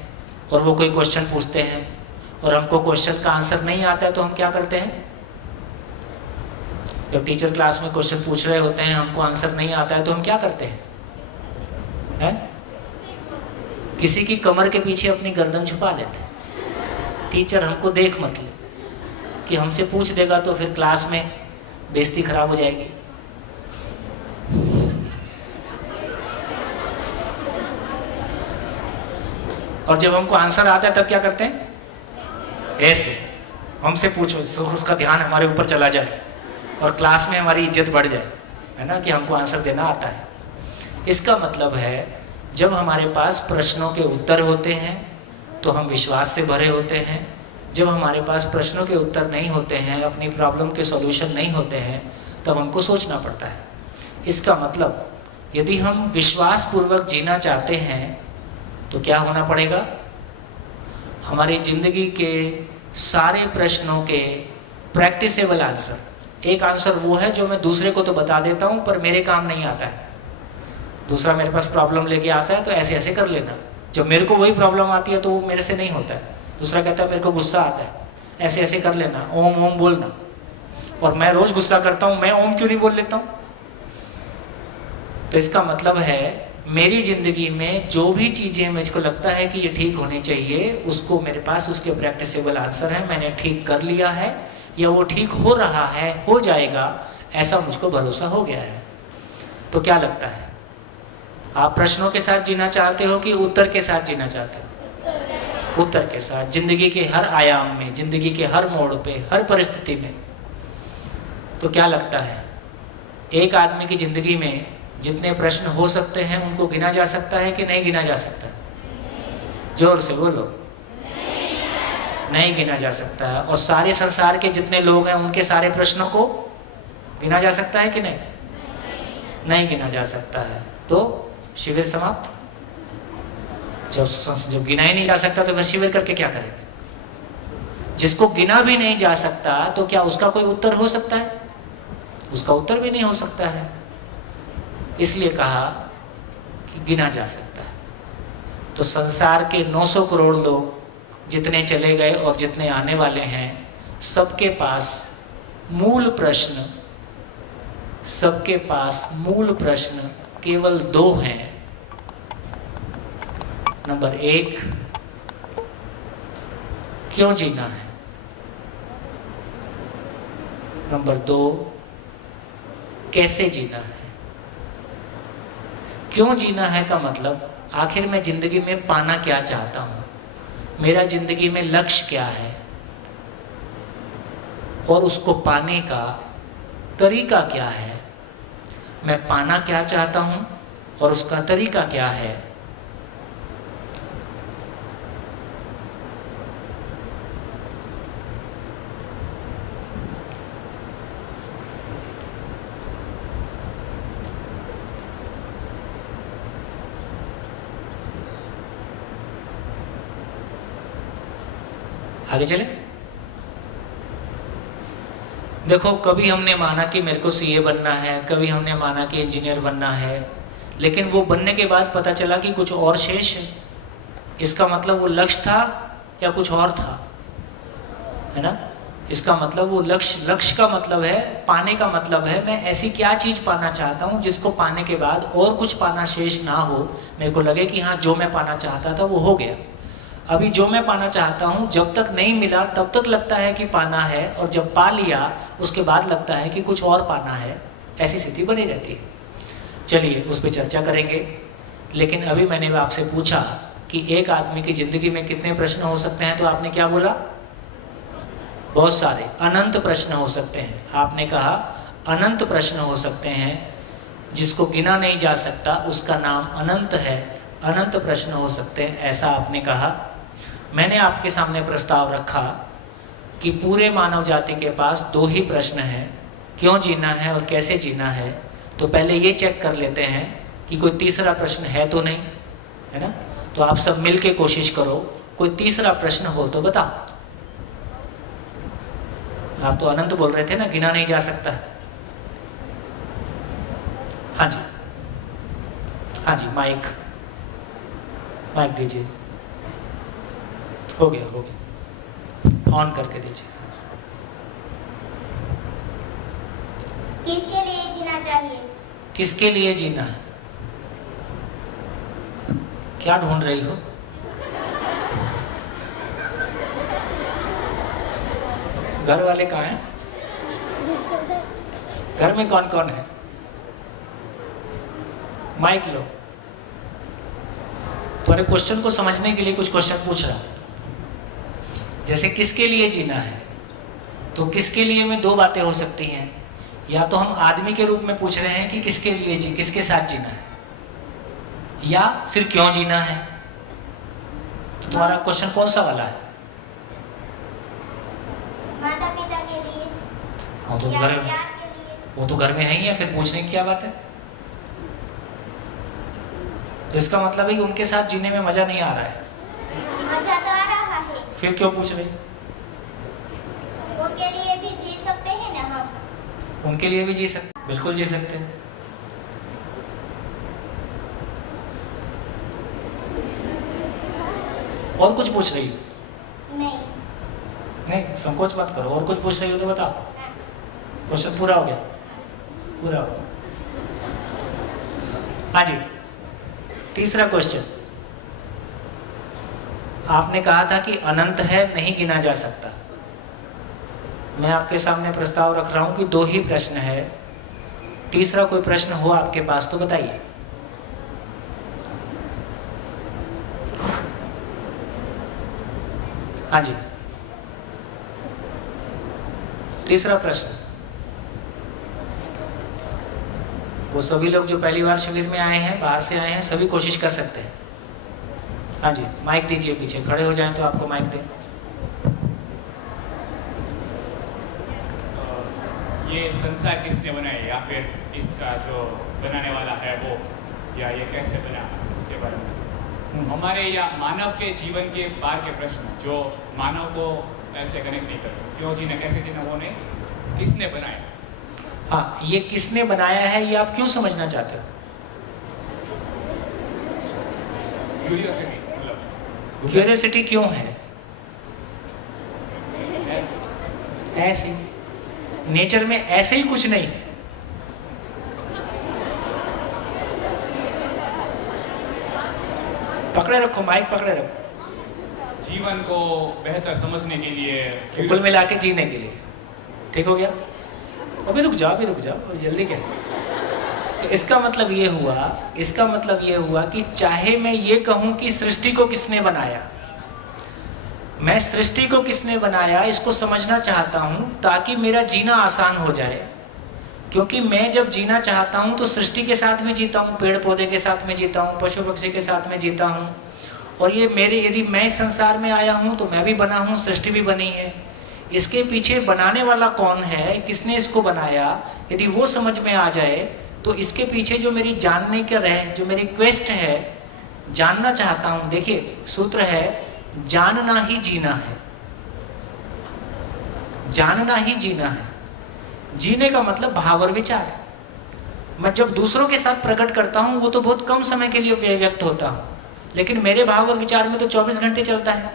और वो कोई क्वेश्चन पूछते हैं और हमको क्वेश्चन का आंसर नहीं आता है तो हम क्या करते हैं? जब टीचर क्लास में क्वेश्चन पूछ रहे होते हैं, हमको आंसर नहीं आता है तो हम क्या करते हैं? किसी की कमर के पीछे अपनी गर्दन छुपा लेते हैं। टीचर हमको देख मत ले, कि हमसे पूछ देगा तो फिर क्लास में बेइज्जती खराब हो जाएगी। और जब हमको आंसर आता है तब क्या करते हैं? ऐसे हमसे पूछो, उसका ध्यान हमारे ऊपर चला जाए और क्लास में हमारी इज्जत बढ़ जाए, है ना, कि हमको आंसर देना आता है। इसका मतलब है जब हमारे पास प्रश्नों के उत्तर होते हैं तो हम विश्वास से भरे होते हैं। जब हमारे पास प्रश्नों के उत्तर नहीं होते हैं, अपनी प्रॉब्लम के सॉल्यूशन नहीं होते हैं, तब हमको सोचना पड़ता है। इसका मतलब यदि हम विश्वास पूर्वक जीना चाहते हैं तो क्या होना पड़ेगा? हमारी ज़िंदगी के सारे प्रश्नों के प्रैक्टिसेबल आंसर। एक आंसर वो है जो मैं दूसरे को तो बता देता हूँ पर मेरे काम नहीं आता है। दूसरा मेरे पास प्रॉब्लम लेके आता है तो ऐसे ऐसे कर लेना। जब मेरे को वही प्रॉब्लम आती है तो वो मेरे से नहीं होता है। दूसरा कहता है मेरे को गुस्सा आता है, ऐसे ऐसे कर लेना, ओम ओम बोलना। और मैं रोज़ गुस्सा करता हूँ, मैं ओम क्यों नहीं बोल लेता हूँ? तो इसका मतलब है मेरी ज़िंदगी में जो भी चीज़ें मुझको लगता है कि ये ठीक होनी चाहिए, उसको मेरे पास उसके प्रैक्टिसेबल आंसर है, मैंने ठीक कर लिया है या वो ठीक हो रहा है, हो जाएगा, ऐसा मुझको भरोसा हो गया है। तो क्या लगता है, आप प्रश्नों के साथ जीना चाहते हो कि उत्तर के साथ जीना चाहते हो? उत्तर के साथ। ज़िंदगी के हर आयाम में, ज़िंदगी के हर मोड़ पे, हर परिस्थिति में। तो क्या लगता है एक आदमी की ज़िंदगी में जितने प्रश्न हो सकते हैं उनको गिना जा सकता है कि नहीं गिना जा सकता? जोर से बोलो। नहीं गिना जा सकता है। और सारे संसार के जितने लोग हैं उनके सारे प्रश्नों को गिना जा सकता है कि नहीं? नहीं गिना जा सकता है। तो शिविर समाप्त। जब गिना ही नहीं जा सकता तो फिर शिविर करके क्या करें? जिसको गिना भी नहीं जा सकता तो क्या उसका कोई उत्तर हो सकता है? उसका उत्तर भी नहीं हो सकता है। इसलिए कहा कि गिना जा सकता है। तो संसार के 900 करोड़ लोग जितने चले गए और जितने आने वाले हैं, सबके पास मूल प्रश्न केवल 2 हैं। नंबर 1, क्यों जीना है? नंबर 2, कैसे जीना है? क्यों जीना है का मतलब आखिर मैं जिंदगी में पाना क्या चाहता हूं, मेरा जिंदगी में लक्ष्य क्या है और उसको पाने का तरीका क्या है। मैं पाना क्या चाहता हूं और उसका तरीका क्या है। आगे चले। देखो, कभी हमने माना कि मेरे को सीए बनना है, कभी हमने माना कि इंजीनियर बनना है, लेकिन वो बनने के बाद पता चला कि कुछ और शेष है। इसका मतलब वो लक्ष्य था या कुछ और था, है ना? इसका मतलब वो लक्ष्य का मतलब है, पाने का मतलब है मैं ऐसी क्या चीज़ पाना चाहता हूँ जिसको पाने के बाद और कुछ पाना शेष ना हो, मेरे को लगे कि हाँ जो मैं पाना चाहता था वो हो गया। अभी जो मैं पाना चाहता हूँ जब तक नहीं मिला तब तक लगता है कि पाना है, और जब पा लिया उसके बाद लगता है कि कुछ और पाना है। ऐसी स्थिति बनी रहती है। चलिए उस पर चर्चा करेंगे। लेकिन अभी मैंने आपसे पूछा कि एक आदमी की ज़िंदगी में कितने प्रश्न हो सकते हैं, तो आपने क्या बोला? बहुत सारे, अनंत प्रश्न हो सकते हैं। आपने कहा अनंत प्रश्न हो सकते हैं, जिसको गिना नहीं जा सकता उसका नाम अनंत है। अनंत प्रश्न हो सकते हैं, ऐसा आपने कहा। मैंने आपके सामने प्रस्ताव रखा कि पूरे मानव जाति के पास 2 ही प्रश्न हैं, क्यों जीना है और कैसे जीना है। तो पहले ये चेक कर लेते हैं कि कोई तीसरा प्रश्न है तो नहीं, है ना? तो आप सब मिल के कोशिश करो, कोई तीसरा प्रश्न हो तो बताओ। आप तो अनंत बोल रहे थे ना, गिना नहीं जा सकता। हाँ जी, हाँ जी, माइक दीजिए। हो गया, ऑन करके दीजिए। किसके लिए जीना चाहिए? किसके लिए जीना है? क्या ढूंढ रही हो? घर वाले कहाँ हैं? घर में कौन कौन है? माइक लो। तुम्हारे क्वेश्चन को समझने के लिए कुछ क्वेश्चन पूछ रहा हूं। जैसे किसके लिए जीना है, तो किसके लिए में 2 बातें हो सकती हैं। या तो हम आदमी के रूप में पूछ रहे हैं कि किसके लिए किसके साथ जीना है, या फिर क्यों जीना है। तो तुम्हारा क्वेश्चन कौन सा वाला है? माता पिता के लिए। हाँ, तो या घर, प्यार के लिए। वो तो घर में है ही है, फिर पूछने की क्या बात है? तो इसका मतलब है कि उनके साथ जीने में मजा नहीं आ रहा है। मजा तो आ रहा है। फिर क्यों पूछ रही? उनके लिए भी जी सकते हैं ना हम। उनके लिए भी जी सकते, बिल्कुल जी सकते हैं। और कुछ पूछ रही हो? नहीं, संकोच मत करो। और कुछ पूछ रही हो तो बताओ। क्वेश्चन पूरा हो गया? पूरा हो गया। हाँ जी, तीसरा क्वेश्चन। आपने कहा था कि अनंत है, नहीं गिना जा सकता। मैं आपके सामने प्रस्ताव रख रहा हूं कि 2 ही प्रश्न है। तीसरा कोई प्रश्न हो आपके पास तो बताइए। हाँ जी, तीसरा प्रश्न। वो सभी लोग जो पहली बार शिविर में आए हैं, बाहर से आए हैं, सभी कोशिश कर सकते हैं। हाँ जी, माइक दीजिए। पीछे खड़े हो जाएं तो आपको माइक दें। ये संसार किसने बनाया, या फिर इसका जो बनाने वाला है वो, या ये कैसे बना, उसके बारे में। हमारे या मानव के जीवन के पार के प्रश्न जो मानव को ऐसे कनेक्ट नहीं करते, क्यों जीना कैसे जीना, वो नहीं, किसने बनाया। हाँ, ये किसने बनाया है ये आप क्यों समझना चाहते हो? क्यूरियोसिटी मतलब क्यूरियोसिटी क्यों है? ऐसे नेचर में ऐसे ही कुछ नहीं। पकड़े रखो, माइक पकड़े रखो। जीवन को बेहतर समझने के लिए, कुल मिला के जीने के लिए। ठीक हो गया? अभी रुक जाओ, अभी रुक जाओ, जल्दी क्या। तो इसका मतलब ये हुआ कि चाहे मैं ये कहूं कि सृष्टि को किसने बनाया, मैं सृष्टि को किसने बनाया इसको समझना चाहता हूं ताकि मेरा जीना आसान हो जाए। क्योंकि मैं जब जीना चाहता हूं तो सृष्टि के साथ भी जीता हूं, पेड़ पौधे के साथ में जीता हूं, पशु पक्षी के साथ में जीता हूं। और ये मेरे, यदि मैं इस संसार में आया हूं तो मैं भी बना हूं, सृष्टि भी बनी है। इसके पीछे बनाने वाला कौन है, किसने इसको बनाया, यदि वो समझ में आ जाए तो इसके पीछे जो मेरी जानने का जो मेरी क्वेस्ट है, जानना चाहता हूं। देखिए सूत्र है, जानना ही जीना है। जानना ही जीना है। जीने का मतलब भाव और विचार। मैं जब दूसरों के साथ प्रकट करता हूं वो तो बहुत कम समय के लिए व्यक्त होता हूं, लेकिन मेरे भाव और विचार में तो 24 घंटे चलता है।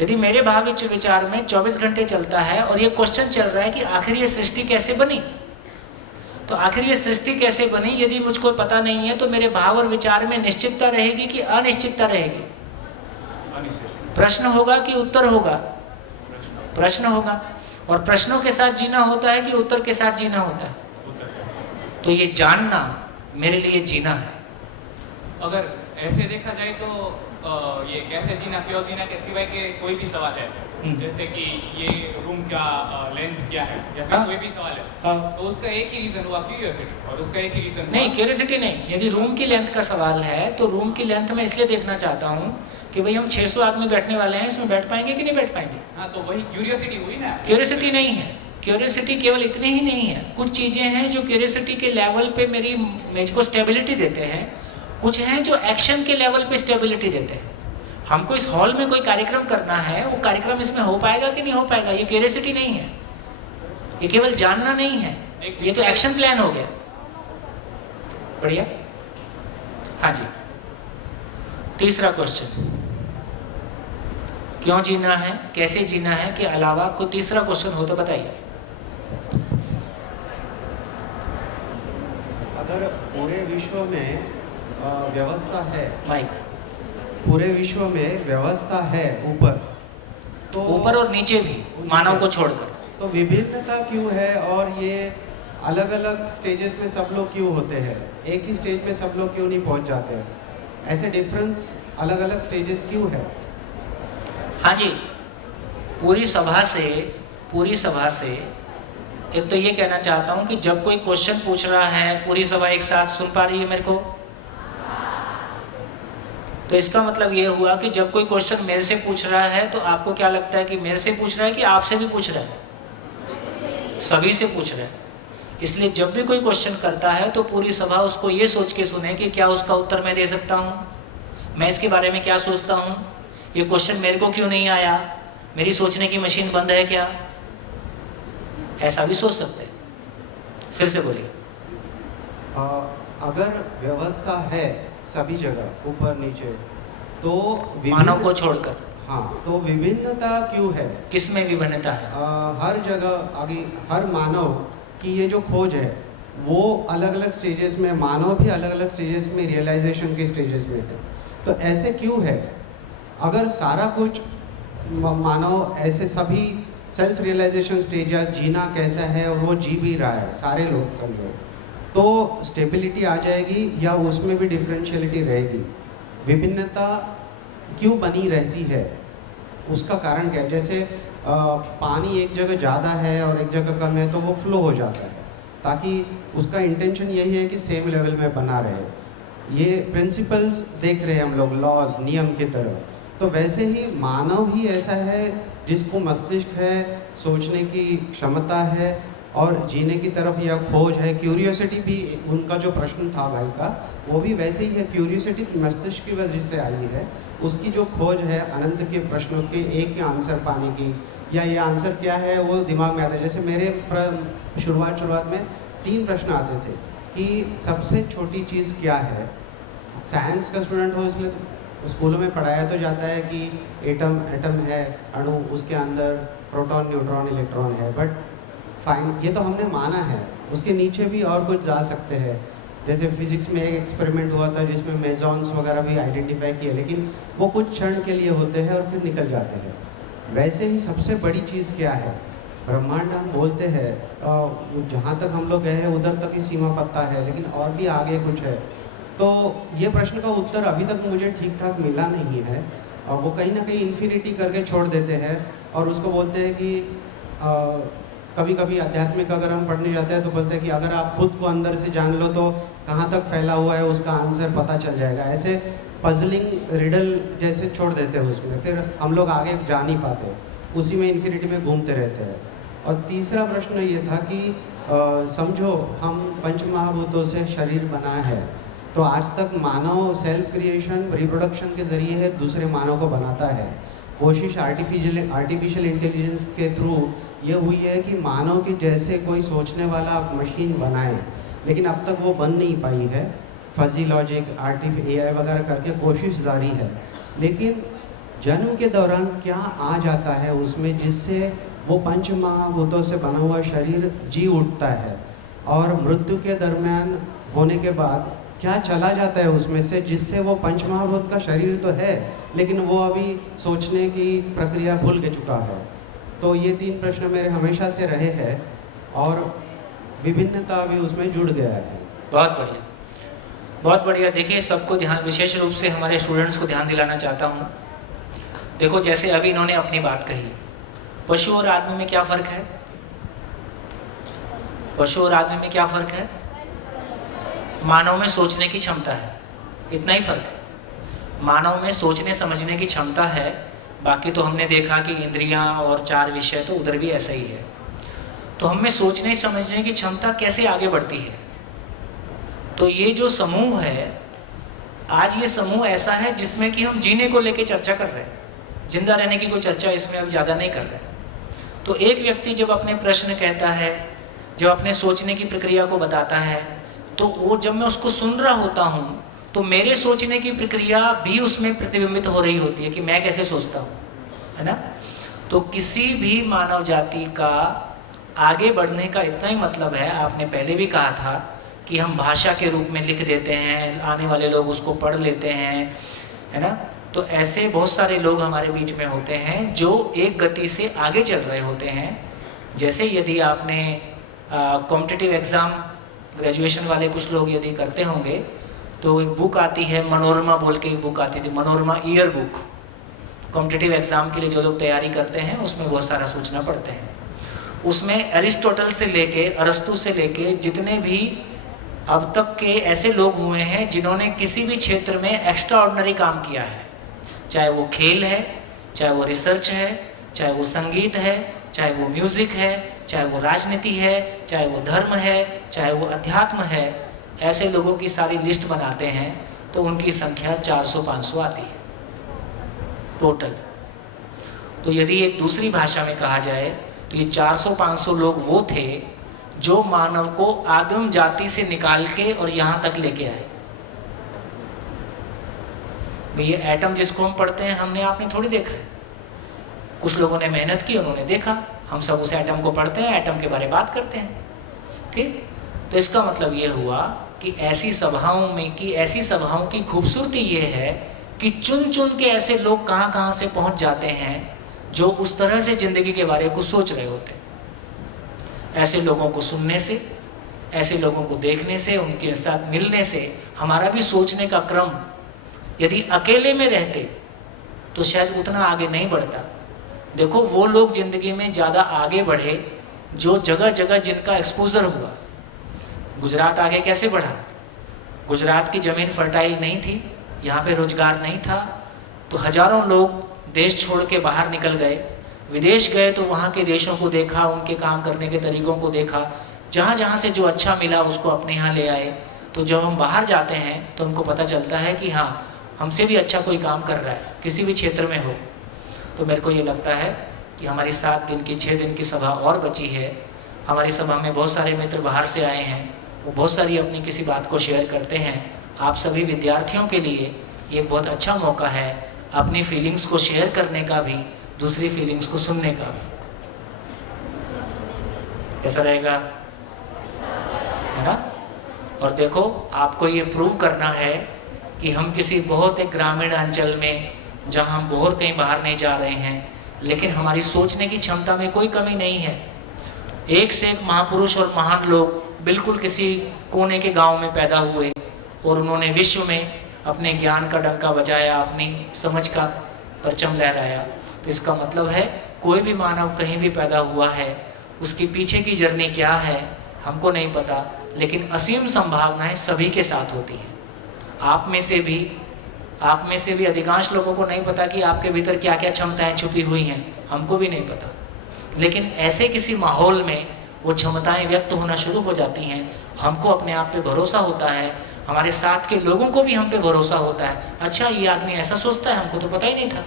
यदि मेरे भाव विचार में 24 घंटे चलता है और ये क्वेश्चन चल रहा है कि आखिर ये सृष्टि कैसे बनी, तो आखिर ये सृष्टि कैसे बनी यदि मुझको पता नहीं है तो मेरे भाव और विचार में निश्चितता रहेगी कि अनिश्चितता रहेगी? प्रश्न होगा कि उत्तर होगा? प्रश्न होगा। और प्रश्नों के साथ जीना होता है कि उत्तर के साथ जीना होता है? तो ये जानना मेरे लिए जीना है। अगर ऐसे देखा जाए तो ये कैसे जीना, क्यों जीना के सिवाय के कोई भी सवाल है, जैसे कि ये रूम का लेंथ क्या है या फिर कोई भी सवाल है, तो उसका एक ही रीजन हुआ क्यूरियोसिटी, और उसका एक ही रीजन नहीं, क्यूरियोसिटी नहीं। यदि रूम की लेंथ का सवाल है तो रूम की लेंथ में इसलिए देखना चाहता हूँ कि भाई हम 600 आदमी बैठने वाले हैं, इसमें बैठ पाएंगे कि नहीं बैठ पाएंगे। हाँ, तो वही क्यूरियोसिटी हुई ना। क्यूरियोसिटी नहीं है। क्यूरियोसिटी केवल इतनी ही नहीं है। कुछ चीज़ें हैं जो क्यूरियोसिटी के लेवल पे मुझको स्टेबिलिटी देते हैं, कुछ हैं जो एक्शन के लेवल पे स्टेबिलिटी देते हैं। हमको इस हॉल में कोई कार्यक्रम करना है, वो कार्यक्रम इसमें हो पाएगा कि नहीं हो पाएगा, ये क्यूरियोसिटी नहीं है, ये केवल जानना नहीं है, ये तो एक्शन प्लान हो गया। बढ़िया। हाँ जी, तीसरा क्वेश्चन, क्यों जीना है, कैसे जीना है के अलावा कोई तीसरा क्वेश्चन हो तो बताइए। अगर पूरे विश्व में व्यवस्था है, माइक, पूरे विश्व में व्यवस्था है ऊपर, तो ऊपर और नीचे भी, मानव को छोड़कर, तो विभिन्नता क्यों है? और ये अलग अलग स्टेजेस में सब लोग क्यों होते हैं? एक ही स्टेज पे सब लोग क्यों नहीं पहुंच जाते हैं? ऐसे डिफरेंस अलग अलग स्टेजेस क्यों है? हाँ जी, पूरी सभा से एक तो ये कहना चाहता हूँ कि जब कोई क्वेश्चन पूछ रहा है, पूरी सभा एक साथ सुन पा रही है मेरे को, तो इसका मतलब ये हुआ कि जब कोई क्वेश्चन मेरे से पूछ रहा है तो आपको क्या लगता है कि मेरे से पूछ रहा है कि आपसे भी पूछ रहा है? सभी से पूछ रहा है। इसलिए जब भी कोई क्वेश्चन करता है तो पूरी सभा उसको ये सोच के सुने कि क्या उसका उत्तर मैं दे सकता हूँ, मैं इसके बारे में क्या सोचता हूँ, ये क्वेश्चन मेरे को क्यों नहीं आया, मेरी सोचने की मशीन बंद है क्या, ऐसा भी सोच सकते हैं। फिर से बोलिए। अगर व्यवस्था है सभी जगह ऊपर नीचे, तो मानव को छोड़कर, हाँ, तो विभिन्नता क्यों है? किसमें विभिन्नता है? हर जगह आगे हर मानव की ये जो खोज है वो अलग अलग स्टेजेस में, मानव भी अलग अलग स्टेजेस में, रियलाइजेशन के स्टेजेस में है। तो ऐसे क्यों है? अगर सारा कुछ मानव ऐसे सभी सेल्फ रियलाइजेशन स्टेज या जीना कैसा है और वो जी भी रहा है, सारे लोग समझो, तो स्टेबिलिटी आ जाएगी या उसमें भी डिफरेंशियलिटी रहेगी? विभिन्नता क्यों बनी रहती है, उसका कारण क्या है? जैसे पानी एक जगह ज़्यादा है और एक जगह कम है तो वो फ्लो हो जाता है, ताकि उसका इंटेंशन यही है कि सेम लेवल में बना रहे। ये प्रिंसिपल्स देख रहे हैं हम लोग, लॉज, नियम की तरह। तो वैसे ही मानव ही ऐसा है जिसको मस्तिष्क है, सोचने की क्षमता है और जीने की तरफ या खोज है। क्यूरियोसिटी भी, उनका जो प्रश्न था भाई का, वो भी वैसे ही है। क्यूरियोसिटी मस्तिष्क की वजह से आई है, उसकी जो खोज है अनंत के प्रश्नों के एक ही आंसर पाने की, या ये आंसर क्या है वो दिमाग में आता है। जैसे मेरे शुरुआत में 3 प्रश्न आते थे कि सबसे छोटी चीज़ क्या है। साइंस का स्टूडेंट हो इसलिए स्कूलों में पढ़ाया तो जाता है कि एटम है, अणु, उसके अंदर प्रोटॉन, न्यूट्रॉन, इलेक्ट्रॉन है, बट फाइन ये तो हमने माना है, उसके नीचे भी और कुछ जा सकते हैं। जैसे फिजिक्स में एक एक्सपेरिमेंट हुआ था जिसमें मेजॉन्स वगैरह भी आइडेंटिफाई किए, लेकिन वो कुछ क्षण के लिए होते हैं और फिर निकल जाते हैं। वैसे ही सबसे बड़ी चीज़ क्या है? ब्रह्मांड हम बोलते हैं, जहाँ तक हम लोग गए हैं उधर तक ही सीमा पता है, लेकिन और भी आगे कुछ है। तो ये प्रश्न का उत्तर अभी तक मुझे ठीक ठाक मिला नहीं है, और वो कहीं ना कहीं इन्फिनिटी करके छोड़ देते हैं और उसको बोलते हैं कि कभी कभी आध्यात्मिक अगर हम पढ़ने जाते हैं तो बोलते हैं कि अगर आप खुद को अंदर से जान लो तो कहाँ तक फैला हुआ है उसका आंसर पता चल जाएगा। ऐसे पजलिंग रिडल जैसे छोड़ देते हैं उसमें, फिर हम लोग आगे जा नहीं पाते, उसी में इन्फिनिटी में घूमते रहते हैं। और तीसरा प्रश्न ये था कि समझो हम पंच महाभूतों से शरीर बना है, तो आज तक मानव सेल्फ क्रिएशन, रिप्रोडक्शन के ज़रिए है दूसरे मानव को बनाता है। कोशिश आर्टिफिशियल इंटेलिजेंस के थ्रू ये हुई है कि मानव के जैसे कोई सोचने वाला मशीन बनाए, लेकिन अब तक वो बन नहीं पाई है। फजी लॉजिक, AI वगैरह करके कोशिश जारी है, लेकिन जन्म के दौरान क्या आ जाता है उसमें जिससे वो पंच महाभूतों से बना हुआ शरीर जी उठता है, और मृत्यु के दरमियान होने के बाद क्या चला जाता है उसमें से जिससे वो पंच महाभूत का शरीर तो है लेकिन वो अभी सोचने की प्रक्रिया भूल के चुका है। तो ये 3 प्रश्न मेरे हमेशा से रहे हैं और विभिन्नता भी उसमें जुड़ गया है। बहुत बढ़िया, बहुत बढ़िया। देखिए, सबको ध्यान, विशेष रूप से हमारे स्टूडेंट्स को ध्यान दिलाना चाहता हूँ। देखो, जैसे अभी इन्होंने अपनी बात कही, पशु और आदमी में क्या फ़र्क है? पशु और आदमी में क्या फ़र्क है? मानव में सोचने की क्षमता है, इतना ही फ़र्क है। मानव में सोचने समझने की क्षमता है, बाकी तो हमने देखा कि इंद्रियां और 4 विषय तो उधर भी ऐसा ही है। तो हमें सोचने समझने की क्षमता कैसे आगे बढ़ती है? तो ये जो समूह है, आज ये समूह ऐसा है जिसमें कि हम जीने को लेके चर्चा कर रहे हैं, जिंदा रहने की कोई चर्चा इसमें अब ज़्यादा नहीं कर रहे। तो एक व्यक्ति जब अपने प्रश्न कहता है, जब अपने सोचने की प्रक्रिया को बताता है, तो वो जब मैं उसको सुन रहा होता हूँ तो मेरे सोचने की प्रक्रिया भी उसमें प्रतिबिंबित हो रही होती है कि मैं कैसे सोचता हूँ, है ना। तो किसी भी मानव जाति का आगे बढ़ने का इतना ही मतलब है, आपने पहले भी कहा था कि हम भाषा के रूप में लिख देते हैं, आने वाले लोग उसको पढ़ लेते हैं, है ना। तो ऐसे बहुत सारे लोग हमारे बीच में होते हैं जो एक गति से आगे चल रहे होते हैं। जैसे यदि आपने कॉम्पिटिटिव एग्ज़ाम ग्रेजुएशन वाले कुछ लोग यदि करते होंगे तो एक बुक आती है, मनोरमा बोल के एक बुक आती थी, Manorama year book. Competitive exam के लिए जो लोग तैयारी करते हैं उसमें बहुत सारा सूचना पढ़ते हैं। उसमें एरिस्टोटल से लेके, अरस्तु से लेके जितने भी अब तक के ऐसे लोग हुए हैं जिन्होंने किसी भी क्षेत्र में एक्स्ट्रा ऑर्डिनरी काम किया है, चाहे वो खेल है, चाहे वो रिसर्च है, चाहे वो संगीत है, चाहे वो म्यूज़िक है, चाहे वो राजनीति है, चाहे वो धर्म है, चाहे वो अध्यात्म है, ऐसे लोगों की सारी लिस्ट बनाते हैं तो उनकी संख्या 400-500 आती है टोटल। तो यदि एक दूसरी भाषा में कहा जाए तो ये 400-500 लोग वो थे जो मानव को आदिम जाति से निकाल के और यहाँ तक लेके आए। ये एटम जिसको हम पढ़ते हैं, हमने आपने थोड़ी देखा है, कुछ लोगों ने मेहनत की, उन्होंने देखा। हम सब उस एटम को पढ़ते हैं, एटम के बारे में बात करते हैं, ठीक। तो इसका मतलब ये हुआ कि ऐसी सभाओं की खूबसूरती ये है कि चुन चुन के ऐसे लोग कहाँ कहाँ से पहुँच जाते हैं जो उस तरह से ज़िंदगी के बारे में सोच रहे होते हैं। ऐसे लोगों को सुनने से, ऐसे लोगों को देखने से, उनके साथ मिलने से हमारा भी सोचने का क्रम यदि अकेले में रहते तो शायद उतना आगे नहीं बढ़ता। देखो, वो लोग ज़िंदगी में ज़्यादा आगे बढ़े जो जगह जगह जिनका एक्सपोजर हुआ। गुजरात आगे कैसे बढ़ा? गुजरात की ज़मीन फर्टाइल नहीं थी, यहाँ पे रोजगार नहीं था, तो हजारों लोग देश छोड़ के बाहर निकल गए, विदेश गए तो वहाँ के देशों को देखा, उनके काम करने के तरीक़ों को देखा, जहाँ जहाँ से जो अच्छा मिला उसको अपने यहाँ ले आए। तो जब हम बाहर जाते हैं तो हमको पता चलता है कि हाँ, हमसे भी अच्छा कोई काम कर रहा है, किसी भी क्षेत्र में हो। तो मेरे को ये लगता है कि हमारी 7 दिन की 6 दिन की सभा और बची है। हमारी सभा में बहुत सारे मित्र बाहर से आए हैं, वो बहुत सारी अपनी किसी बात को शेयर करते हैं। आप सभी विद्यार्थियों के लिए ये एक बहुत अच्छा मौका है अपनी फीलिंग्स को शेयर करने का भी, दूसरी फीलिंग्स को सुनने का भी। कैसा रहेगा, है ना? और देखो, आपको ये प्रूव करना है कि हम किसी बहुत एक ग्रामीण अंचल में, जहाँ हम बहुत कहीं बाहर नहीं जा रहे हैं, लेकिन हमारी सोचने की क्षमता में कोई कमी नहीं है। एक से एक महापुरुष और महान लोग बिल्कुल किसी कोने के गांव में पैदा हुए और उन्होंने विश्व में अपने ज्ञान का डंका बजाया, अपनी समझ का परचम लहराया। तो इसका मतलब है कोई भी मानव कहीं भी पैदा हुआ है, उसके पीछे की जर्नी क्या है हमको नहीं पता, लेकिन असीम संभावनाएं सभी के साथ होती हैं। आप में से भी अधिकांश लोगों को नहीं पता कि आपके भीतर क्या क्या क्षमताएं छुपी हुई हैं, हमको भी नहीं पता। लेकिन ऐसे किसी माहौल में वो क्षमताएं व्यक्त होना शुरू हो जाती हैं, हमको अपने आप पे भरोसा होता है, हमारे साथ के लोगों को भी हम पे भरोसा होता है। अच्छा, ये आदमी ऐसा सोचता है, हमको तो पता ही नहीं था।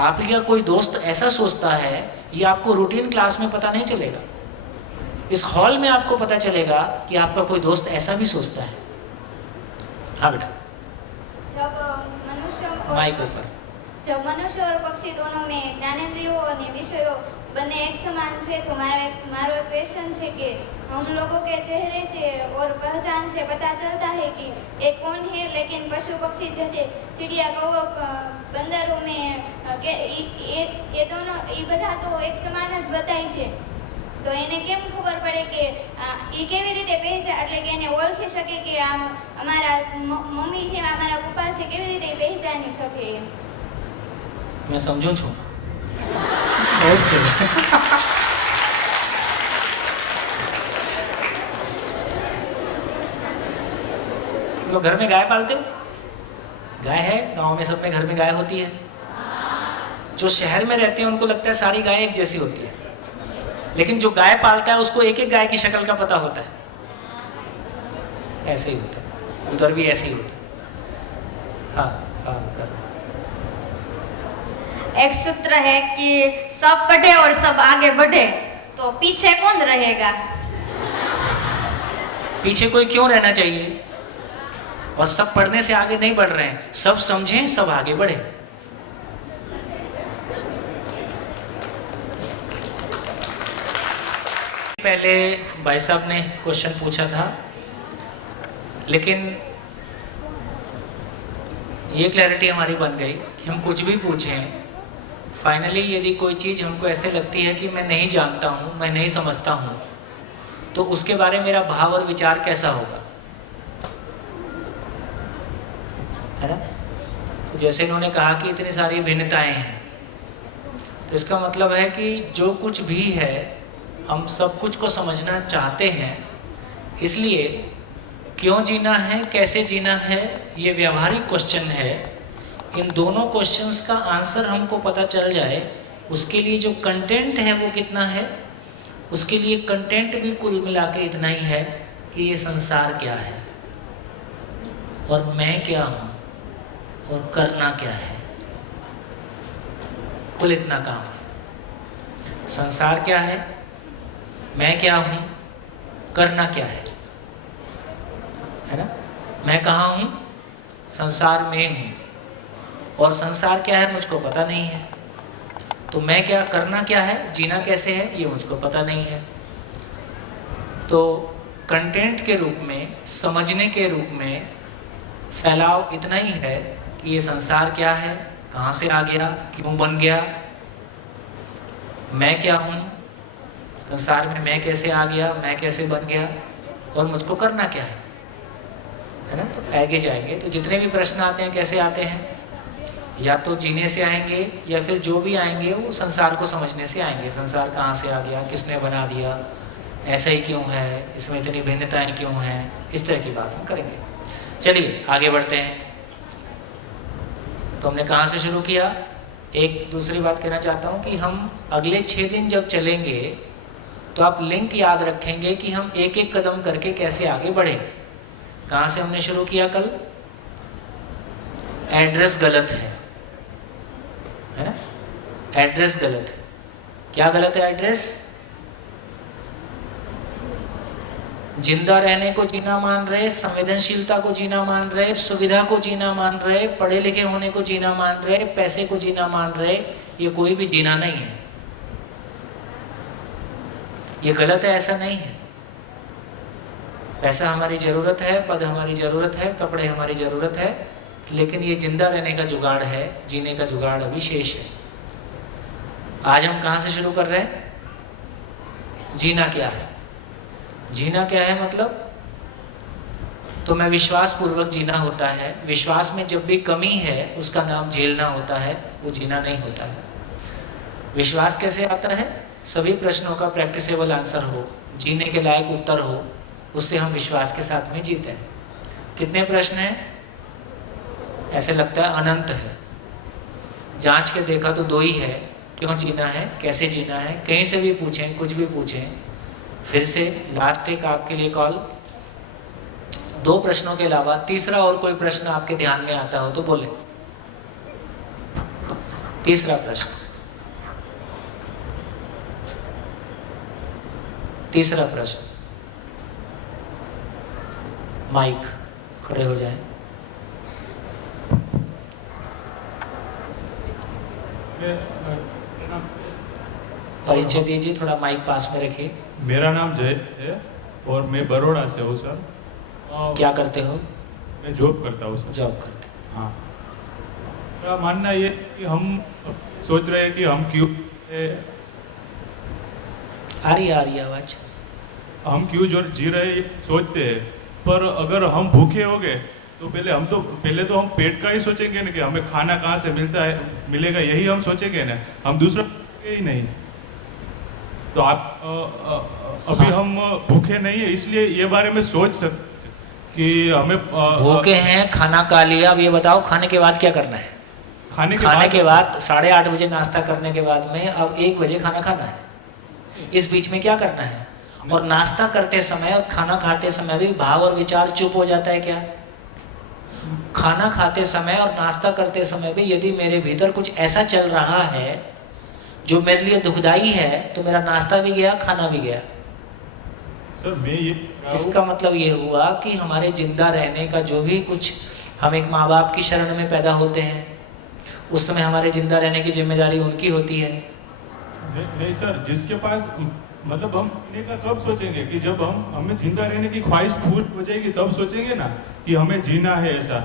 आप या कोई दोस्त ऐसा सोचता है, ये आपको रूटीन क्लास में पता नहीं चलेगा, इस हॉल में आपको पता चलेगा कि आपका कोई दोस्त ऐसा भी सोचता है। हाँ बेटा, जब मनुष्य और पक्षी दोनों में ज्ञानेंद्रियों और विषयों बने एक समान है, तो मारो एक क्वेश्चन है कि हम लोगों के चेहरे से और पहचान से पता चलता है कि एक कौन है, लेकिन पशु पक्षी जैसे चिड़िया, कौवा, बंदरों में ये दोनों ये बधा तो एक समान ज बताय છે, तो એને કેમ ખબર પડે કે એ કેવી રીતે પહેચાન, એટલે કે એને ઓળખી શકે કે આ અમારા મમ્મી છે, અમારા પપ્પા છે, કેવી રીતે પહેચાની શકે? मैं समझूं छू। लोग घर में गाय पालते हो? गाय है, गांव में सब में घर में गाय होती है। जो शहर में रहते हैं उनको लगता है सारी गाय एक जैसी होती है, लेकिन जो गाय पालता है उसको एक एक गाय की शक्ल का पता होता है। ऐसे ही होता है, उधर भी ऐसे ही होता है। हाँ हाँ, कर। एक सूत्र है कि सब पढ़े और सब आगे बढ़े, तो पीछे कौन रहेगा? पीछे कोई क्यों रहना चाहिए? और सब पढ़ने से आगे नहीं बढ़ रहे हैं, सब समझें, सब आगे बढ़े। पहले भाई साहब ने क्वेश्चन पूछा था, लेकिन ये क्लैरिटी हमारी बन गई कि हम कुछ भी पूछें, फाइनली यदि कोई चीज़ हमको ऐसे लगती है कि मैं नहीं जानता हूँ, मैं नहीं समझता हूँ, तो उसके बारे में मेरा भाव और विचार कैसा होगा, है ना? तो जैसे इन्होंने कहा कि इतनी सारी भिन्नताएं हैं, तो इसका मतलब है कि जो कुछ भी है हम सब कुछ को समझना चाहते हैं। इसलिए क्यों जीना है, कैसे जीना है, ये व्यवहारिक क्वेश्चन है। इन दोनों क्वेश्चंस का आंसर हमको पता चल जाए, उसके लिए जो कंटेंट है वो कितना है, उसके लिए कंटेंट भी कुल मिला के इतना ही है कि ये संसार क्या है और मैं क्या हूँ और करना क्या है, कुल इतना काम है। संसार क्या है, मैं क्या हूँ, करना क्या है ना? मैं कहाँ हूँ, संसार में हूँ, और संसार क्या है मुझको पता नहीं है। तो मैं क्या, करना क्या है, जीना कैसे है, ये मुझको पता नहीं है। तो कंटेंट के रूप में, समझने के रूप में फैलाव इतना ही है कि ये संसार क्या है, कहाँ से आ गया, क्यों बन गया, मैं क्या हूँ, संसार में मैं कैसे आ गया, मैं कैसे बन गया, और मुझको करना क्या है ना? तो आगे जाएंगे तो जितने भी प्रश्न आते हैं कैसे आते हैं, या तो जीने से आएंगे या फिर जो भी आएंगे वो संसार को समझने से आएंगे। संसार कहाँ से आ गया, किसने बना दिया, ऐसा ही क्यों है, इसमें इतनी भिन्नताएं क्यों हैं, इस तरह की बात हम करेंगे। चलिए आगे बढ़ते हैं। तो हमने कहाँ से शुरू किया? एक दूसरी बात कहना चाहता हूँ कि हम अगले 6 दिन जब चलेंगे तो आप लिंक याद रखेंगे कि हम एक एक कदम करके कैसे आगे बढ़े। कहाँ से हमने शुरू किया कल? एड्रेस गलत है ना? एड्रेस गलत है। क्या गलत है एड्रेस? जिंदा रहने को जीना मान रहे, संवेदनशीलता को जीना मान रहे, सुविधा को जीना मान रहे, पढ़े लिखे होने को जीना मान रहे, पैसे को जीना मान रहे, ये कोई भी जीना नहीं है। ये गलत है, ऐसा नहीं है। पैसा हमारी ज़रूरत है, पद हमारी ज़रूरत है, कपड़े हमारी ज़रूरत है, लेकिन ये जिंदा रहने का जुगाड़ है, जीने का जुगाड़ अभी शेष है। आज हम कहाँ से शुरू कर रहे हैं? जीना क्या है? जीना क्या है मतलब? तो मैं विश्वास पूर्वक जीना होता है। विश्वास में जब भी कमी है उसका नाम झेलना होता है, वो जीना नहीं होता है। विश्वास कैसे आता है? सभी प्रश्नों का प्रैक्टिसेबल आंसर हो, जीने के लायक उत्तर हो, उससे हम विश्वास के साथ में जीते हैं। कितने प्रश्न हैं? ऐसे लगता है अनंत है। जांच के देखा तो 2 ही है। क्यों जीना है, कैसे जीना है, कहीं से भी पूछें, कुछ भी पूछें। फिर से लास्ट एक आपके लिए कॉल। 2 प्रश्नों के अलावा तीसरा और कोई प्रश्न आपके ध्यान में आता हो तो बोले। तीसरा प्रश्न, तीसरा प्रश्न। माइक खड़े हो जाएं। परिचय दीजिए, थोड़ा माइक पास में रखिए। मेरा नाम जय है और मैं बड़ौदा से हूँ सर। क्या करते हो? मैं जॉब करता हूँ सर। जॉब करते। हाँ, मेरा मानना ये कि हम सोच रहे हैं कि हम क्यों आ रही आवाज, हम क्यों जो जी रहे हैं सोचते हैं, पर अगर हम भूखे हो गए तो पहले तो हम पेट का ही सोचेंगे ना कि हमें खाना कहाँ से मिलेगा, यही हम सोचेंगे ना, हम दूसरा ही नहीं। तो आप अभी हम भूखे नहीं है, इसलिए ये बारे में सोच सकते कि हमें भूखे हैं, खाना खा लिया, अब ये बताओ खाने के बाद क्या करना है? खाने के बाद 8:30 बजे नाश्ता करने के बाद में अब 1 बजे खाना खाना है। इस बीच में क्या करना है? और नाश्ता करते समय और खाना खाते समय भी भाव और विचार चुप हो जाता है क्या? खाना खाते समय और नाश्ता करते समय भी यदि मेरे भीतर कुछ ऐसा चल रहा है जो मेरे लिए दुखदाई है तो मेरा नाश्ता भी गया, खाना भी गया। सर मैं ये इसका मतलब ये हुआ कि हमारे जिंदा रहने का जो भी कुछ, हम एक माँ बाप की शरण में पैदा होते हैं, उस समय हमारे जिंदा रहने की जिम्मेदारी उनकी होती है। नहीं सर, जिसके पास मतलब हम जीने का कब सोचेंगे कि जब हमें जिंदा रहने की ख्वाहिश पूरी हो जाएगी तब सोचेंगे ना कि हमें जीना है ऐसा।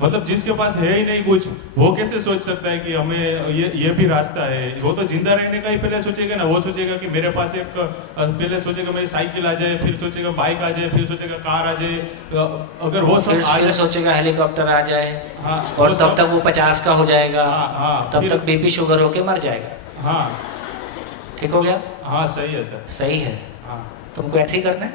मतलब जिसके पास है ही नहीं कुछ, वो कैसे सोच सकता है कि हमें ये भी रास्ता है? वो तो जिंदा रहने का ही पहले सोचेगा ना। वो सोचेगा कि मेरे पास एक, पहले सोचेगा मेरी साइकिल आ जाए, फिर सोचेगा बाइक आ जाए, फिर सोचेगा कार आ जाए। अगर वो फिर सोचेगा हेलीकॉप्टर आ जाए। हाँ, और तब तक वो 50 का हो जाएगा। हाँ, तब तक बीपी शुगर होके मर जाएगा। हाँ, ठीक हो गया? हाँ सही है सर, सही है। हाँ, तुमको ऐसे ही करना है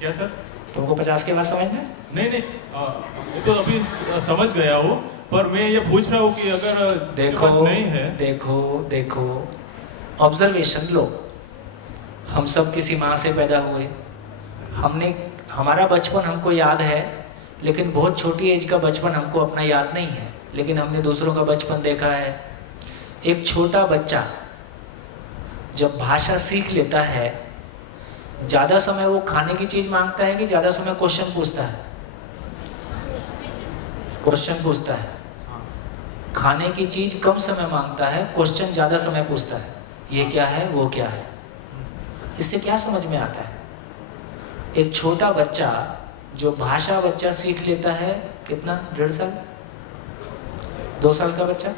क्या सर? तुमको 50 के बाद समझना है? नहीं, ये तो अभी समझ गया हूँ, पर मैं ये पूछ रहा हूँ कि अगर देखो नहीं है। देखो ऑब्जर्वेशन लो। हम सब किसी माँ से पैदा हुए। हमारा बचपन हमको याद है, लेकिन बहुत छोटी एज का बचपन हमको अपना याद नहीं है, लेकिन हमने दूसरों का बचपन देखा है। एक छोटा बच्चा जब भाषा सीख लेता है, ज़्यादा समय वो खाने की चीज़ मांगता है कि ज़्यादा समय क्वेश्चन पूछता है? क्वेश्चन पूछता है। खाने की चीज़ कम समय मांगता है, क्वेश्चन ज़्यादा समय पूछता है। ये क्या है, वो क्या है? इससे क्या समझ में आता है? एक छोटा बच्चा जो भाषा बच्चा सीख लेता है, कितना, 1.5 साल, 2 साल का बच्चा,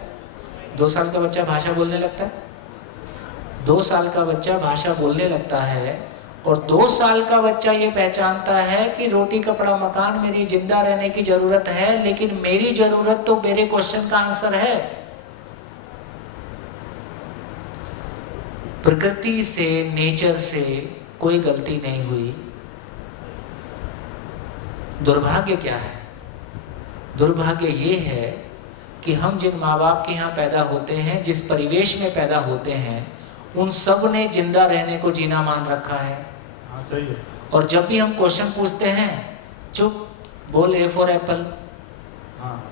2 साल का बच्चा भाषा बोलने लगता है। 2 साल का बच्चा भाषा बोलने लगता है और 2 साल का बच्चा ये पहचानता है कि रोटी कपड़ा मकान मेरी जिंदा रहने की जरूरत है, लेकिन मेरी जरूरत तो मेरे क्वेश्चन का आंसर है। प्रकृति से, नेचर से कोई गलती नहीं हुई। दुर्भाग्य क्या है? दुर्भाग्य ये है कि हम जिन माँ बाप के यहाँ पैदा होते हैं, जिस परिवेश में पैदा होते हैं, उन सब ने जिंदा रहने को जीना मान रखा है। हाँ सही है। और जब भी हम क्वेश्चन पूछते हैं, चुप, बोल A फॉर एप्पल। हाँ।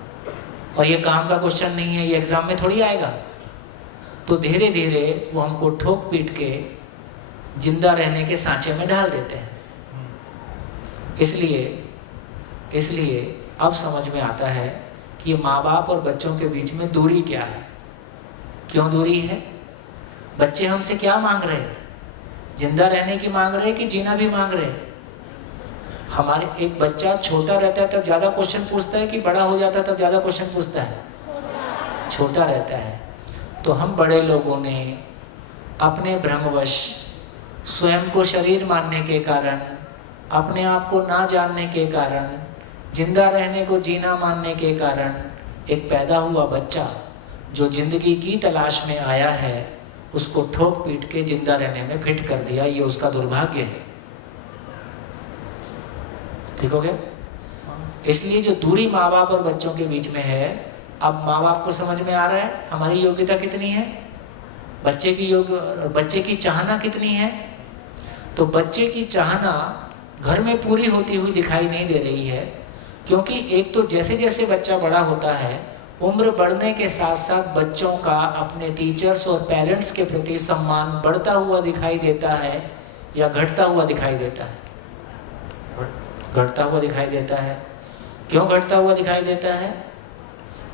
और ये काम का क्वेश्चन नहीं है, ये एग्जाम में थोड़ी आएगा। तो धीरे धीरे वो हमको ठोक पीट के जिंदा रहने के सांचे में डाल देते हैं। इसलिए अब समझ में आता है कि माँ बाप और बच्चों के बीच में दूरी क्या है, क्यों दूरी है। बच्चे हमसे क्या मांग रहे हैं? जिंदा रहने की मांग रहे कि जीना भी मांग रहे? हमारे एक बच्चा छोटा रहता है तब ज़्यादा क्वेश्चन पूछता है कि बड़ा हो जाता है तब ज़्यादा क्वेश्चन पूछता है? छोटा रहता है। तो हम बड़े लोगों ने अपने भ्रमवश, स्वयं को शरीर मानने के कारण, अपने आप को ना जानने के कारण, जिंदा रहने को जीना मानने के कारण, एक पैदा हुआ बच्चा जो जिंदगी की तलाश में आया है, उसको ठोक पीट के जिंदा रहने में फिट कर दिया। ये उसका दुर्भाग्य है। ठीक हो गया? इसलिए जो दूरी माँ बाप और बच्चों के बीच में है, अब माँ बाप को समझ में आ रहा है हमारी योग्यता कितनी है, बच्चे की चाहना कितनी है। तो बच्चे की चाहना घर में पूरी होती हुई दिखाई नहीं दे रही है, क्योंकि एक तो जैसे जैसे बच्चा बड़ा होता है, उम्र बढ़ने के साथ साथ बच्चों का अपने टीचर्स और पेरेंट्स के प्रति सम्मान बढ़ता हुआ दिखाई देता है या घटता हुआ दिखाई देता है? घटता हुआ दिखाई देता है। क्यों घटता हुआ दिखाई देता है?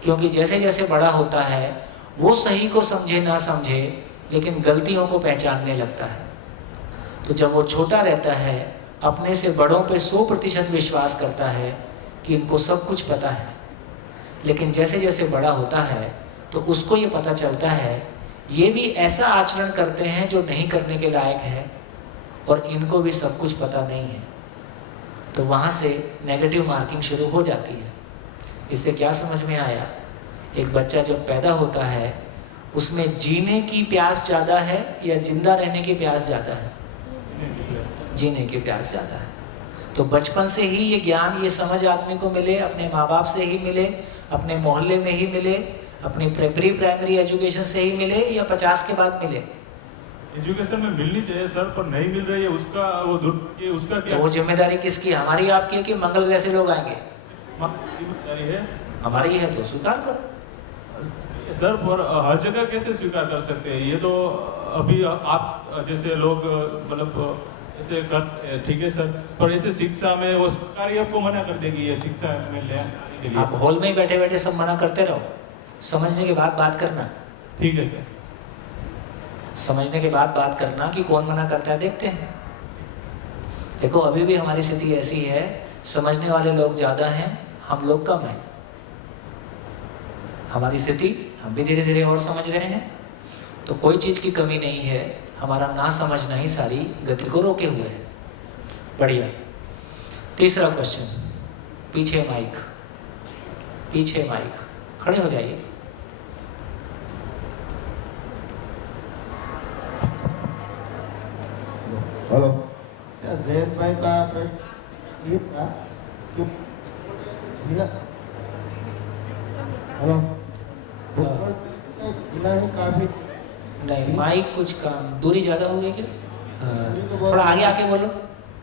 क्योंकि जैसे जैसे बड़ा होता है वो सही को समझे ना समझे लेकिन गलतियों को पहचानने लगता है। तो जब वो छोटा रहता है, अपने से बड़ों पे 100% विश्वास करता है कि इनको सब कुछ पता है, लेकिन जैसे जैसे बड़ा होता है तो उसको ये पता चलता है ये भी ऐसा आचरण करते हैं जो नहीं करने के लायक है और इनको भी सब कुछ पता नहीं है। तो वहाँ से नेगेटिव मार्किंग शुरू हो जाती है। इससे क्या समझ में आया? एक बच्चा जब पैदा होता है उसमें जीने की प्यास ज़्यादा है या जिंदा रहने की प्यास ज़्यादा है? जीने की प्यास ज़्यादा है। तो बचपन से ही ये ज्ञान, ये समझ आदमी को मिले, अपने माँ बाप से ही मिले, अपने मोहल्ले में ही मिले, अपनी प्री प्राइमरी एजुकेशन से ही मिले या 50 के बाद मिले? एजुकेशन में मिलनी चाहिए सर, पर नहीं मिल रही है। उसका क्या? तो वो जिम्मेदारी किसकी? हमारी आपकी है कि मंगल ग्रह से लोग आएंगे? जिम्मेदारी है हमारी है, तो स्वीकार करो सर। पर हर जगह कैसे स्वीकार कर सकते हैं? ये तो अभी आप जैसे लोग मतलब ऐसे ठीक है सर, पर ऐसे शिक्षा में वो सरकार आपको मना कर देगी ये शिक्षा में लेने के लिए। आप हॉल में ही बैठे बैठे सब मना करते रहो, समझने के बाद बात करना। ठीक है सर। समझने के बाद बात करना कि कौन मना करता है, देखते हैं। देखो अभी भी हमारी स्थिति ऐसी है, समझने वाले लोग ज़्यादा हैं, हम लोग कम हैं। हमारी स्थिति, हम भी धीरे धीरे और समझ रहे हैं। तो कोई चीज़ की कमी नहीं है, हमारा ना समझना ही सारी गति को रोके हुए है। बढ़िया। तीसरा क्वेश्चन, पीछे माइक, पीछे माइक, खड़े हो जाइए। हेलो, जैन भाई का प्रश्न ये था कि हेलो नहीं काफी नहीं, माइक कुछ काम, दूरी ज़्यादा हो गई क्या? थोड़ा आगे आके बोलो,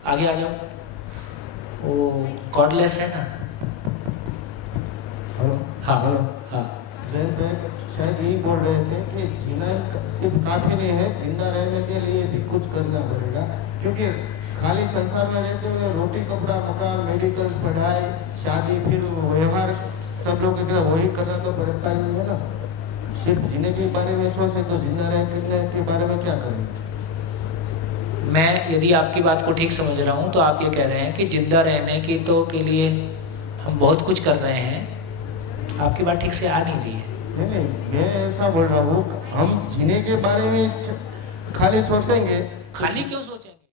आगे आ जाओ। वो कॉर्डलेस है ना? हेलो। हाँ हेलो। हाँ, जैन भाई शायद यही बोल रहे थे कि जीना सिर्फ काफ़ी नहीं है, जिंदा रहने के लिए भी कुछ करना पड़ेगा, क्योंकि खाली संसार में रहते हुए रोटी कपड़ा मकान मेडिकल पढ़ाई शादी फिर व्यवहार सब लोग वही करना तो पड़ता ही है ना। सिर्फ जीने के बारे में सोचे तो जिंदा रहने के बारे में क्या करें? मैं यदि आपकी बात को ठीक समझ रहा हूँ तो आप ये कह रहे हैं कि जिंदा रहने की तो के लिए हम बहुत कुछ कर रहे हैं। आपकी बात ठीक से आ नहीं रही है। नहीं, मैं ऐसा बोल रहा हूँ, हम जीने के बारे में खाली सोचेंगे। खाली क्यों सोचेंगे?